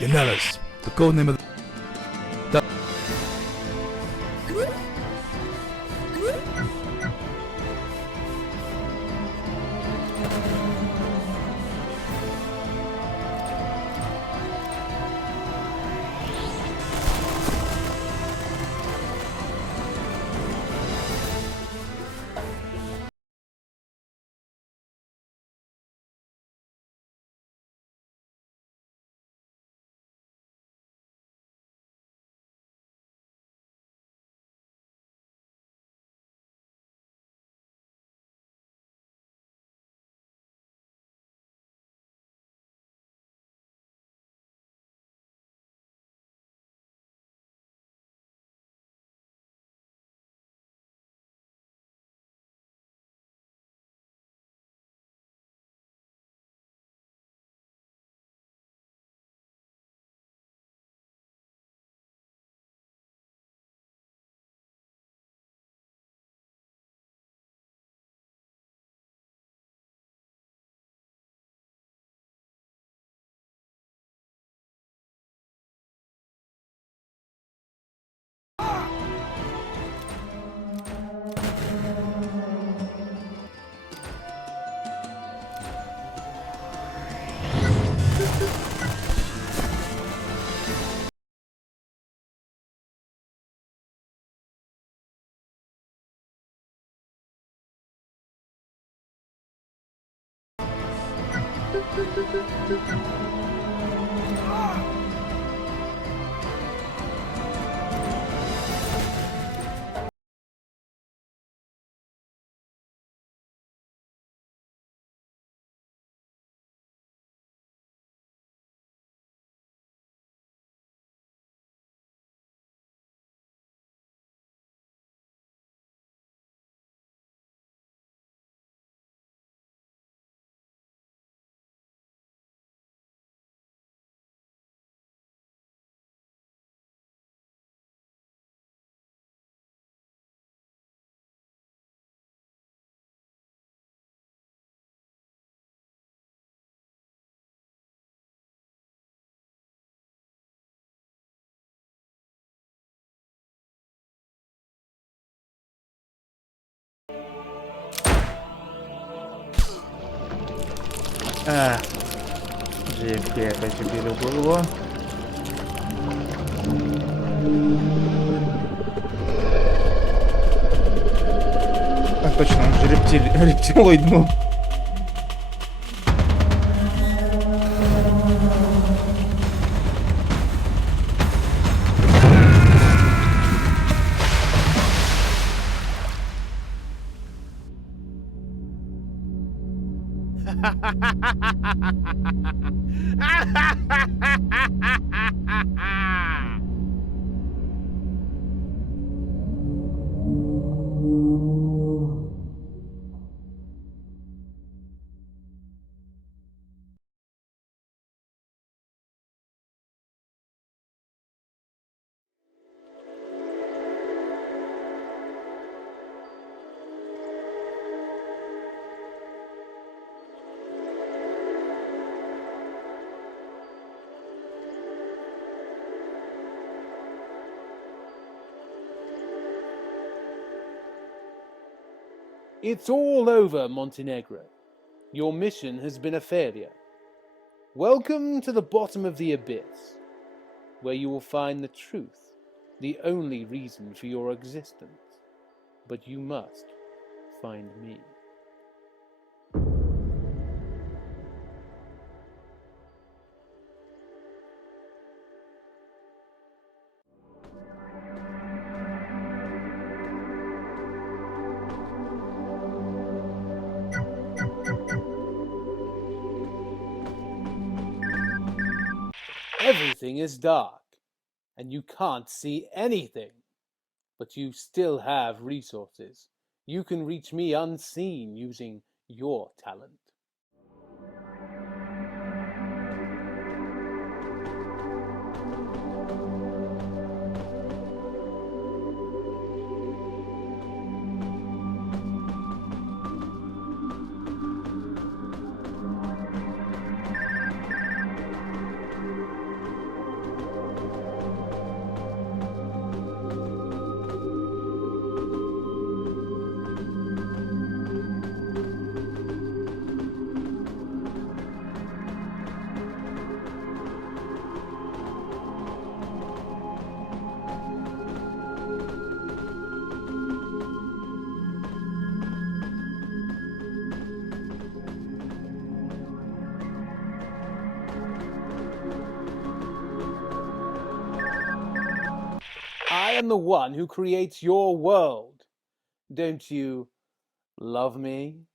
Yanellus, the codename of the... А, JFK опять убили его. А точно, он же рептилоид был. It's all over, Montenegro. Your mission has been a failure. Welcome to the bottom of the abyss, where you will find the truth, the only reason for your existence. But you must find me. Everything is dark, and you can't see anything. But you still have resources. You can reach me unseen using your talent. I am the one who creates your world. Don't you love me?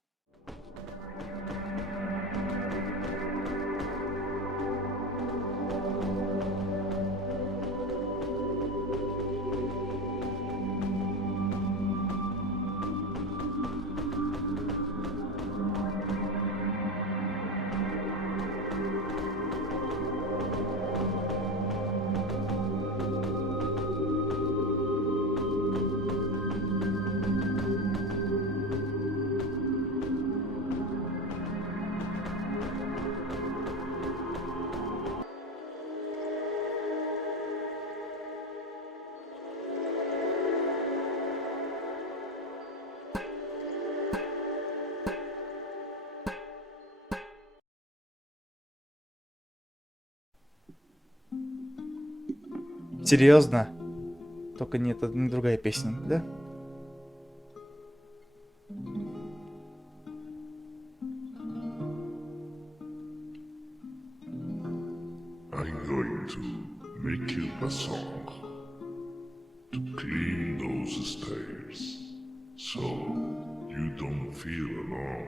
Серьезно? Только нет, это не другая песня, да? I'm going to make you a song to clean those stairs so you don't feel alone.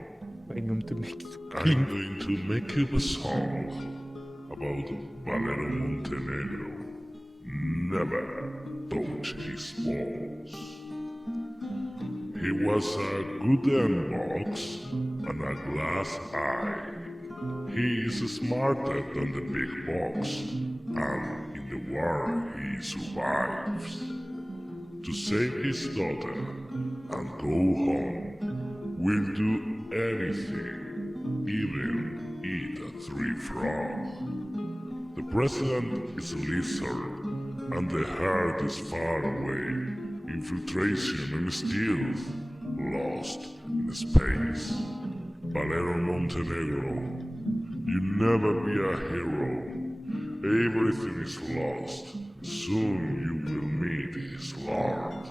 I'm going to make it I'm clean. going to make you a song about Valero Montenegro. Never touch his balls. He was a good box and a glass eye. He is smarter than the big box, and in the war he survives. To save his daughter and go home, will do anything, even eat a tree frog. The president is a lizard, and the heart is far away. Infiltration and stealth, lost in space. Valero Montenegro You never be a hero. Everything is lost. Soon you will meet his lord.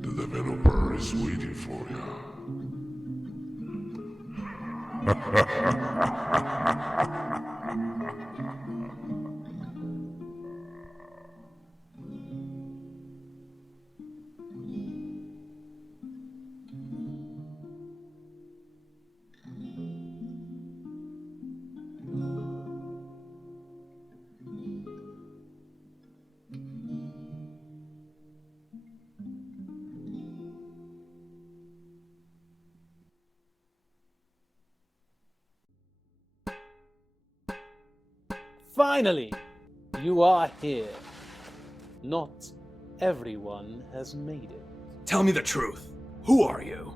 The developer is waiting for you. Finally, you are here. Not everyone has made it. Tell me the truth. Who are you?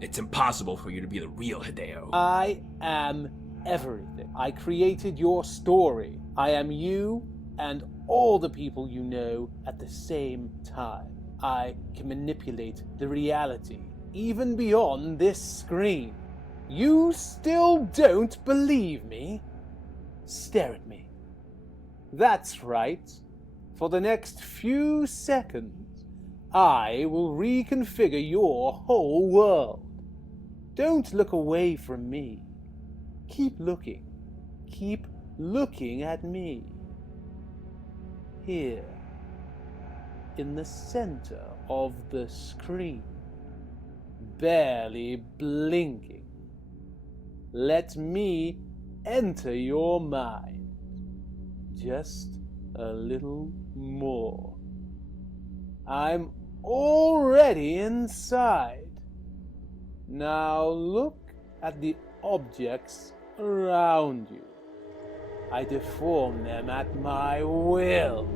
It's impossible for you to be the real Hideo. I am everything. I created your story. I am you and all the people you know at the same time. I can manipulate the reality, even beyond this screen. You still don't believe me? Stare at me. That's right. For the next few seconds, I will reconfigure your whole world. Don't look away from me. Keep looking. Keep looking at me. Here, in the center of the screen, barely blinking. Let me enter your mind. Just a little more. I'm already inside. Now look at the objects around you. I deform them at my will,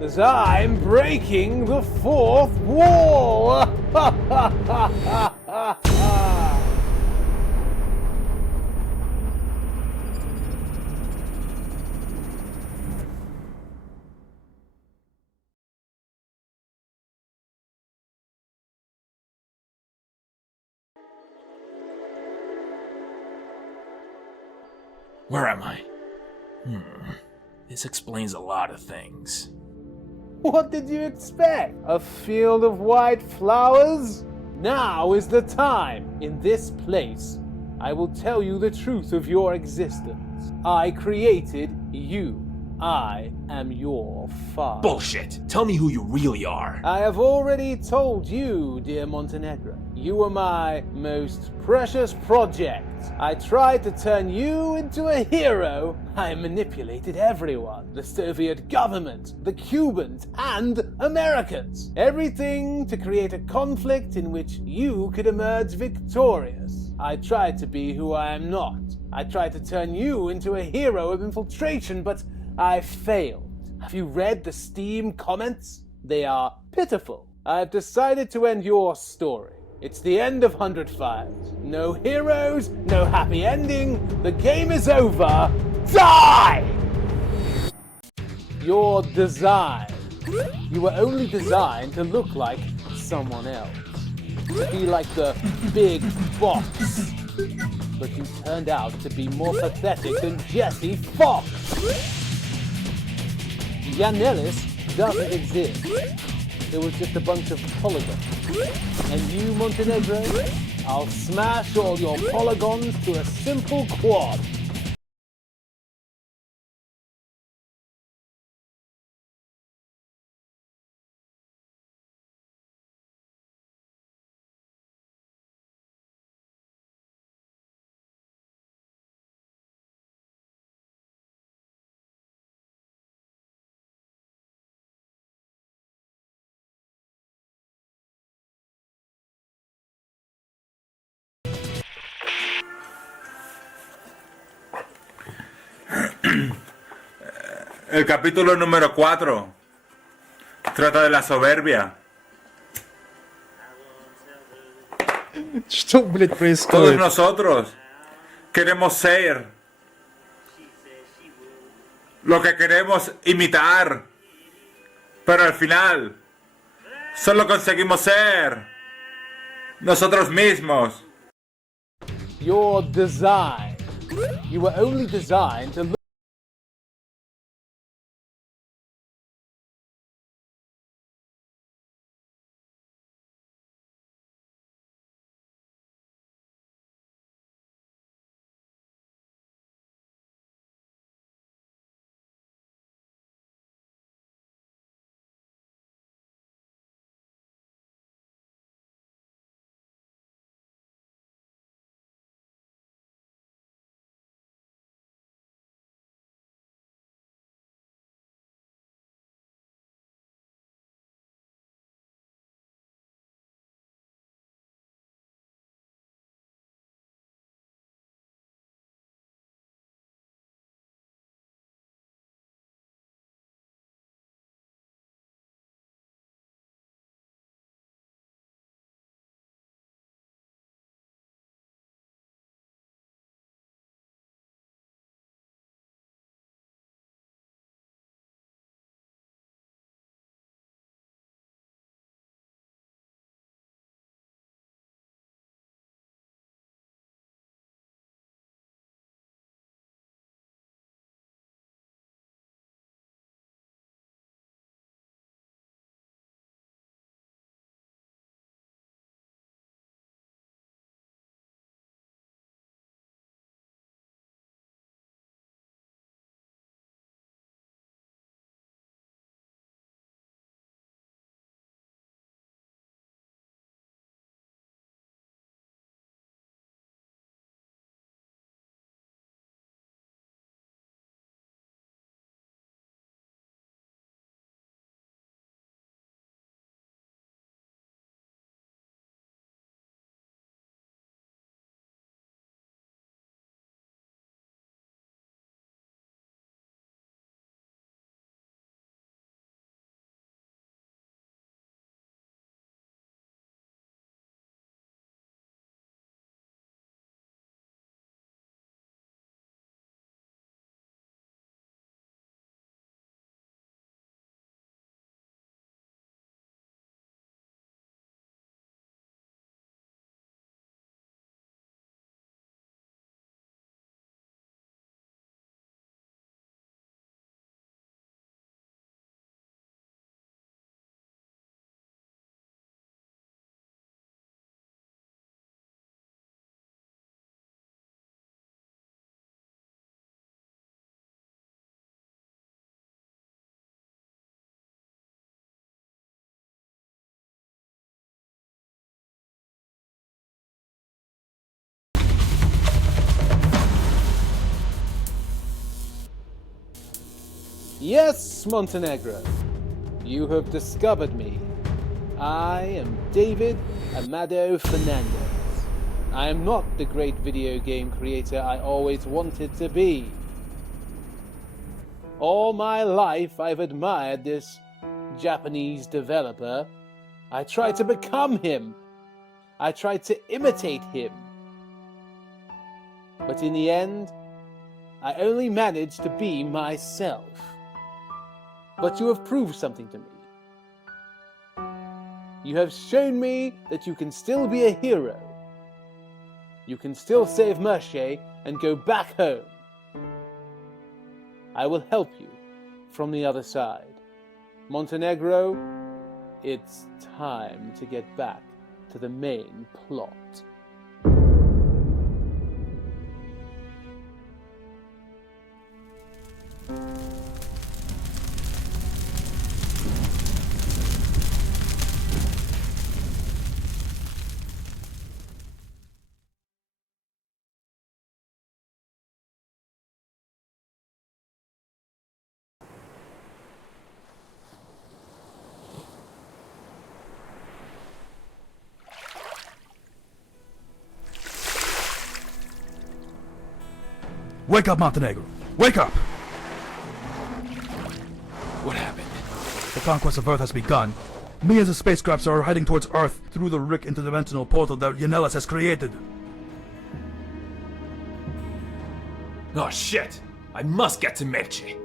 as I'm breaking the fourth wall. Where am I? This explains a lot of things. What did you expect? A field of white flowers? Now is the time. In this place, I will tell you the truth of your existence. I created you. I am your father. Bullshit! Tell me who you really are. I have already told you, dear Montenegro. You were my most precious project. I tried to turn you into a hero. I manipulated everyone. The Soviet government, the Cubans, and Americans. Everything to create a conflict in which you could emerge victorious. I tried to be who I am not. I tried to turn you into a hero of infiltration, but I failed. Have you read the Steam comments? They are pitiful. I've decided to end your story. It's the end of 100 Fires. No heroes, no happy ending. The game is over. Die! Your design. You were only designed to look like someone else. To be like the big boss. But you turned out to be more pathetic than Jesse Fox. Yannelis doesn't exist. It was just a bunch of polygons. And you, Montenegro, I'll smash all your polygons to a simple quad. El capítulo número 4 trata de la soberbia. Что, блядь, Todos происходит? nosotros queremos ser lo que queremos imitar, pero al final solo conseguimos ser nosotros mismos. Your design. You were only designed to look. Yes, Montenegro, you have discovered me. I am David Amado Fernandez. I am not the great video game creator I always wanted to be. All my life I've admired this Japanese developer. I tried to become him. I tried to imitate him. But in the end, I only managed to be myself. But you have proved something to me. You have shown me that you can still be a hero. You can still save Merche and go back home. I will help you from the other side. Montenegro, it's time to get back to the main plot. Wake up, Montenegro! Wake up! What happened? The conquest of Earth has begun. Millions of spacecrafts are heading towards Earth through the Rick interdimensional portal that Yanellus has created. Oh shit! I must get to Merche.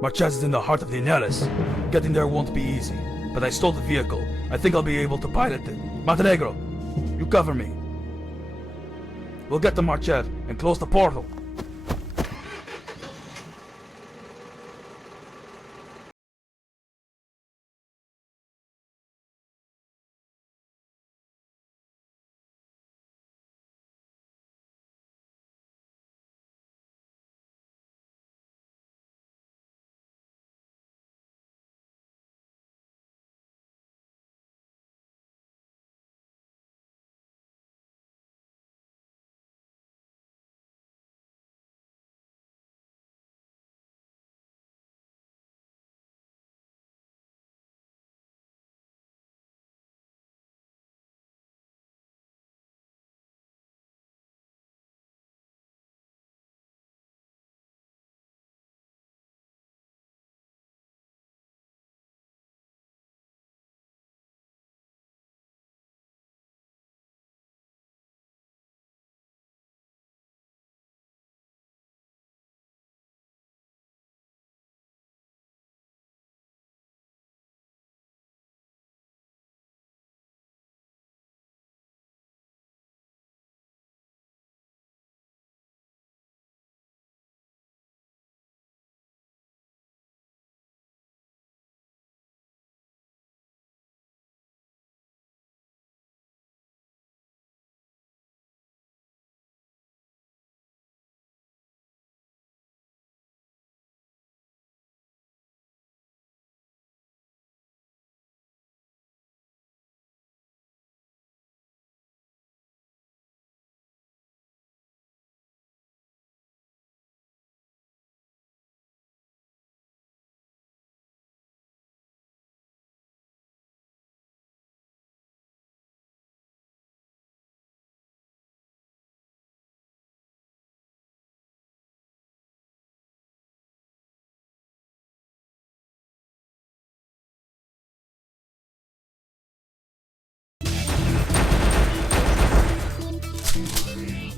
Marquez is in the heart of the Yanellus. Getting there won't be easy, but I stole the vehicle. I think I'll be able to pilot it. Montenegro, you cover me. We'll get to Marquette and close the portal.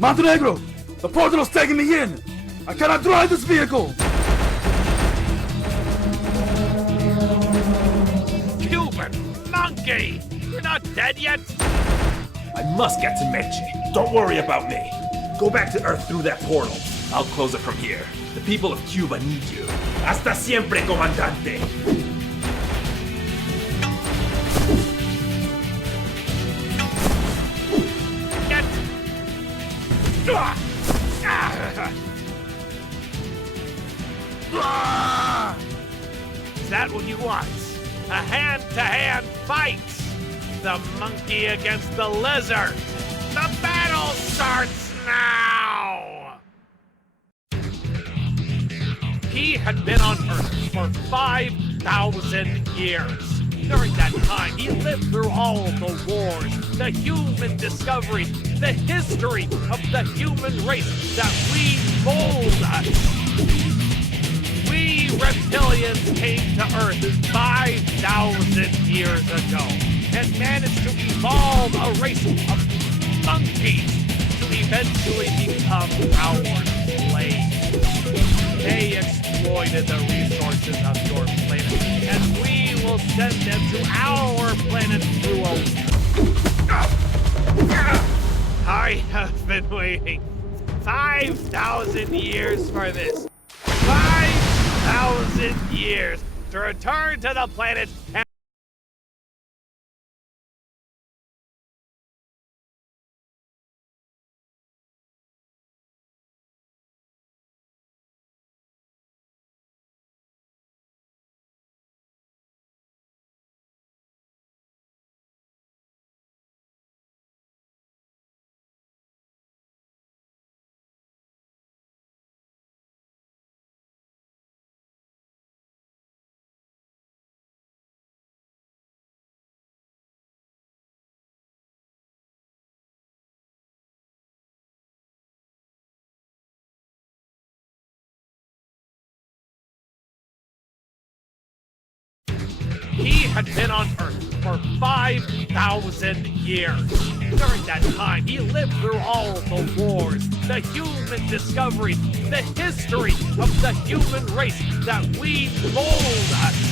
Montenegro! The portal is taking me in! I cannot drive this vehicle! Cuban monkey! You're not dead yet? I must get to Meche. Don't worry about me. Go back to Earth through that portal. I'll close it from here. The people of Cuba need you. Hasta siempre, comandante! Get! Is that what you want? A hand-to-hand fight! The monkey against the lizard! The battle starts now! He had been on Earth for 5,000 years. During that time, he lived through all the wars, the human discovery, the history of the human race that we mold us. We reptilians came to Earth 5,000 years ago and managed to evolve a race of monkeys to eventually become our slaves. They exploited the resources of your planet, and we will send them to our planet through I have been waiting 5,000 years for this. 5,000 years to return to the planet and he had been on Earth for 5,000 years. During that time, he lived through all the wars, the human discovery, the history of the human race that we mold us.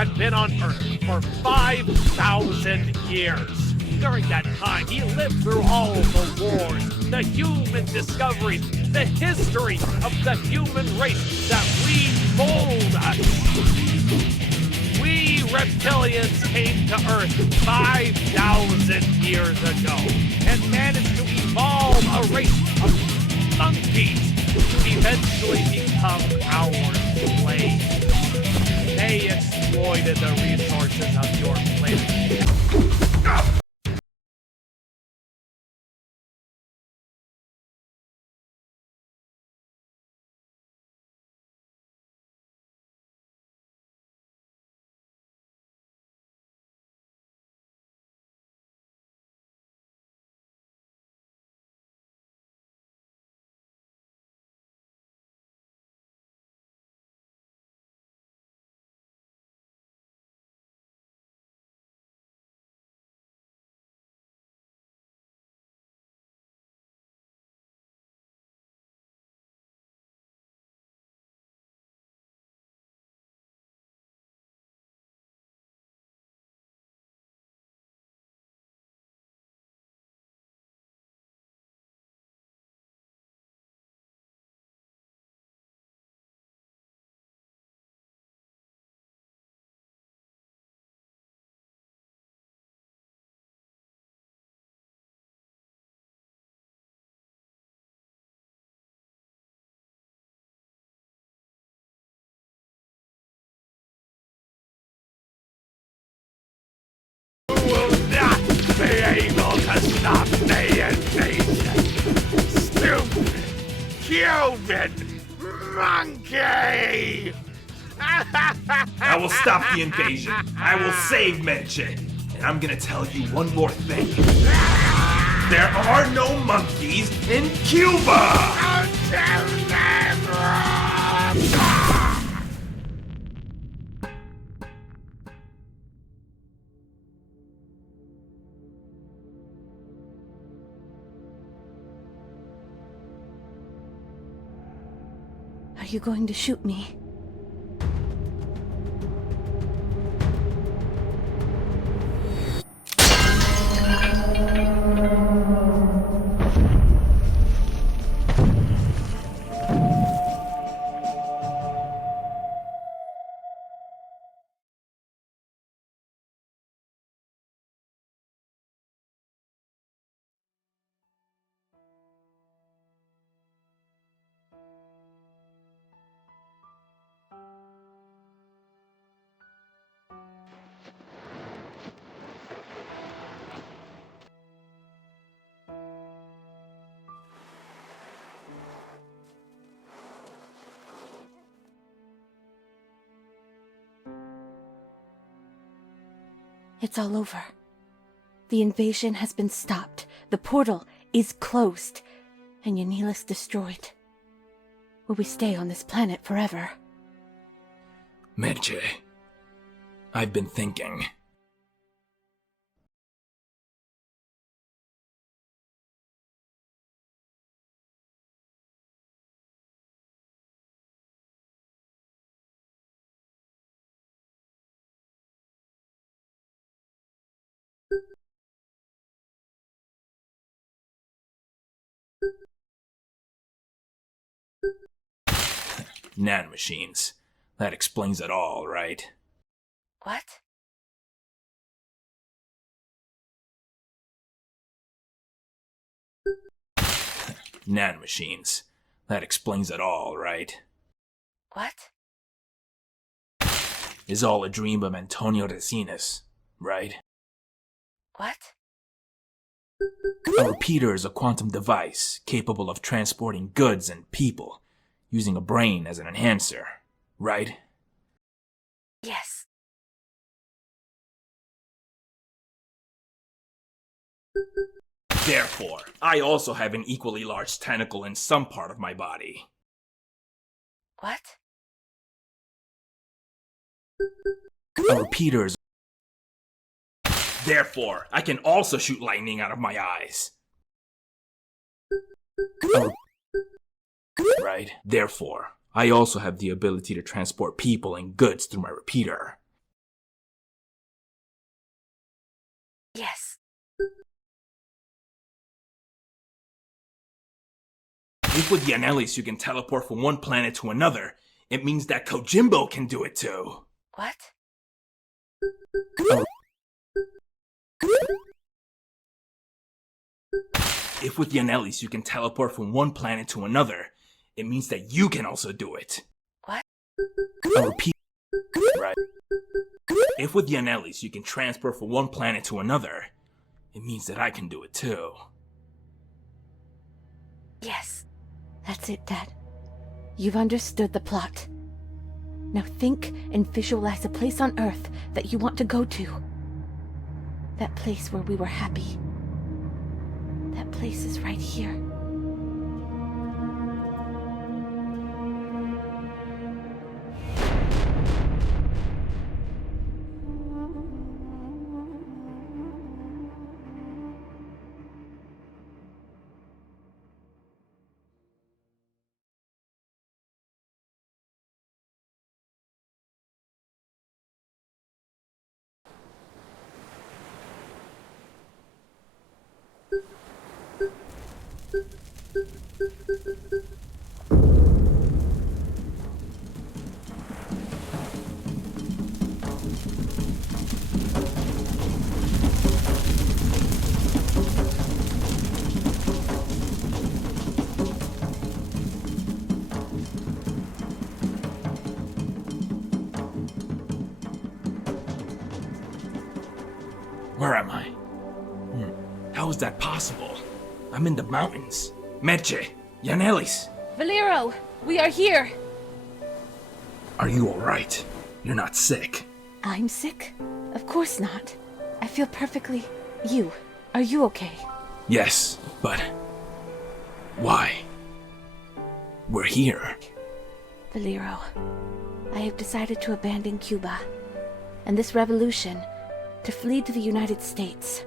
had been on Earth for 5,000 years. During that time, he lived through all the wars, the human discoveries, the history of the human race that remold us. We reptilians came to Earth 5,000 years ago and managed to evolve a race of monkeys to eventually become our slaves. They exploited the resources of your planet. Will not be able to stop the invasion. Stupid human monkey! I will stop the invasion. I will save Menche. And I'm gonna tell you one more thing. There are no monkeys in Cuba! Until never! Are you going to shoot me? It's all over. The invasion has been stopped. The portal is closed. And Yanilis destroyed. Will we stay on this planet forever? Menche, I've been thinking. Nanomachines. That explains it all, right? What? Nanomachines. That explains it all, right? What? Is all a dream of Antonio Resinas, right? What? A repeater is a quantum device capable of transporting goods and people, using a brain as an enhancer, right? Yes. Therefore, I also have an equally large tentacle in some part of my body. What? A repeater is... Therefore, I can also shoot lightning out of my eyes. Right? Therefore, I also have the ability to transport people and goods through my repeater. Yes. If with Yannelis you can teleport from one planet to another, it means that Kojimbo can do it too. What? If with Yannelis you can teleport from one planet to another, it means that you can also do it. What? I'll repeat. Right. If with Yannelis you can transport from one planet to another, it means that I can do it too. Yes. That's it, Dad. You've understood the plot. Now think and visualize a place on Earth that you want to go to. That place where we were happy. That place is right here. Where am I? How is that possible? I'm in the mountains. Merche, Yannelis, Valero, we are here. are you alright? You're not sick. I'm sick? Of course not. I feel perfectly... Are you okay? Yes, but why? We're here. Valero, I have decided to abandon Cuba and this revolution to flee to the United States.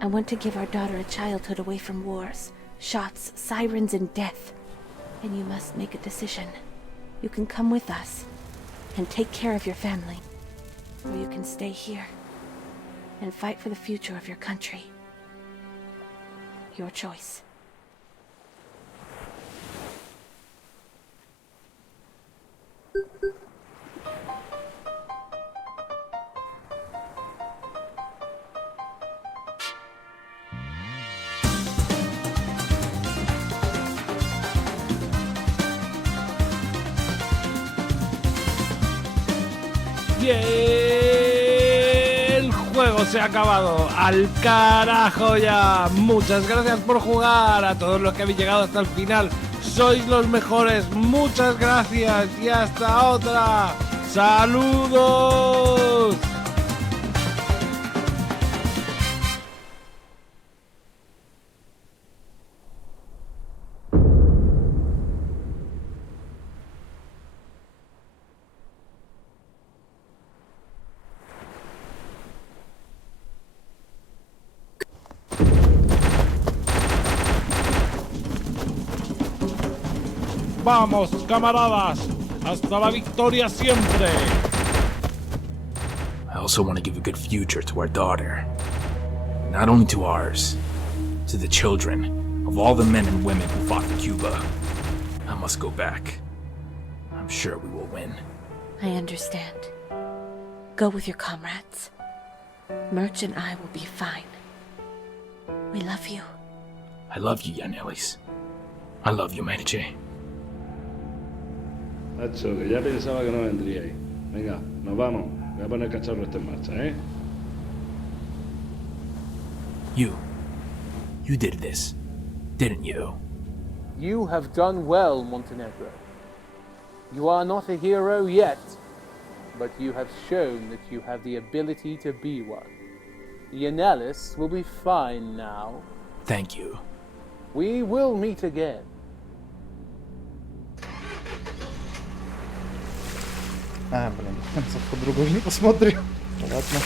I want to give our daughter a childhood away from wars, shots, sirens, and death. And you must make a decision. You can come with us and take care of your family, or you can stay here and fight for the future of your country. Your choice. Y el juego se ha acabado. ¡Al carajo ya! Muchas gracias por jugar. A todos los que habéis llegado hasta el final, sois los mejores. Muchas gracias y hasta otra. ¡Saludos! ¡Vamos, camaradas! ¡Hasta la victoria siempre! I also want to give a good future to our daughter. Not only to ours, to the children of all the men and women who fought for Cuba. I must go back. I'm sure we will win. I understand. Go with your comrades. Merch and I will be fine. We love you. I love you, Yannelis. I love you, Merche. Nacho, que ya pensaba que no vendríais. Venga, nos vamos. Voy a poner el cacharro este en marcha, ¿eh? You did this, didn't you? You have done well, Montenegro. You are not a hero yet, but you have shown that you have the ability to be one. Yannelis will be fine now. Thank you. We will meet again. Концовку другую не посмотрю. Ладно.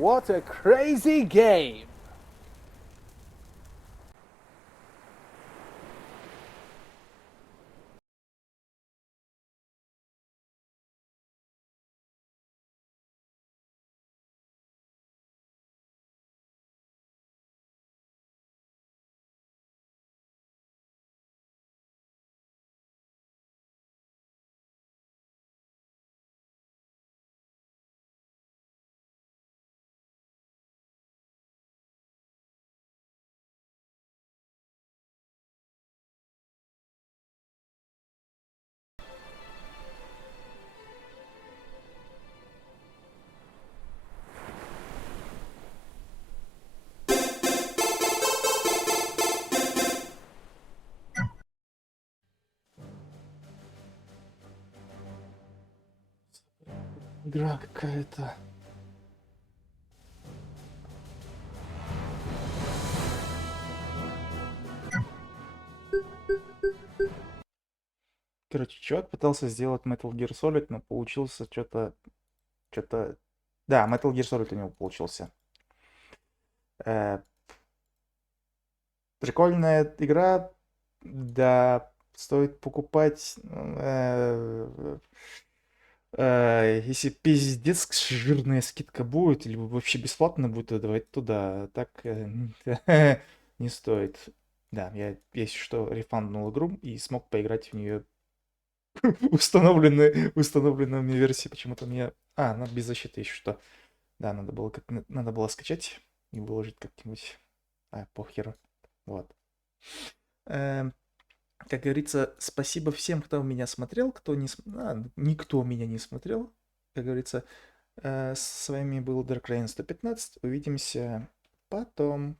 What a crazy game! Игра какая-то. Короче, чувак пытался сделать Metal Gear Solid, но получился что-то... Да, Metal Gear Solid у него получился. Прикольная игра. Да, стоит покупать... Если пиздец жирная скидка будет, или вообще бесплатно будет, то давайте туда. Так не стоит. Да, я, если что, рефанднул игру и смог поиграть в нее установленной мне версии. Почему-то мне... она без защиты еще что. Да, надо было скачать и выложить как-нибудь. Похеру. Вот. Как говорится, спасибо всем, кто меня смотрел, кто не никто меня не смотрел. Как говорится, с вами был Dark Rain 115. Увидимся потом.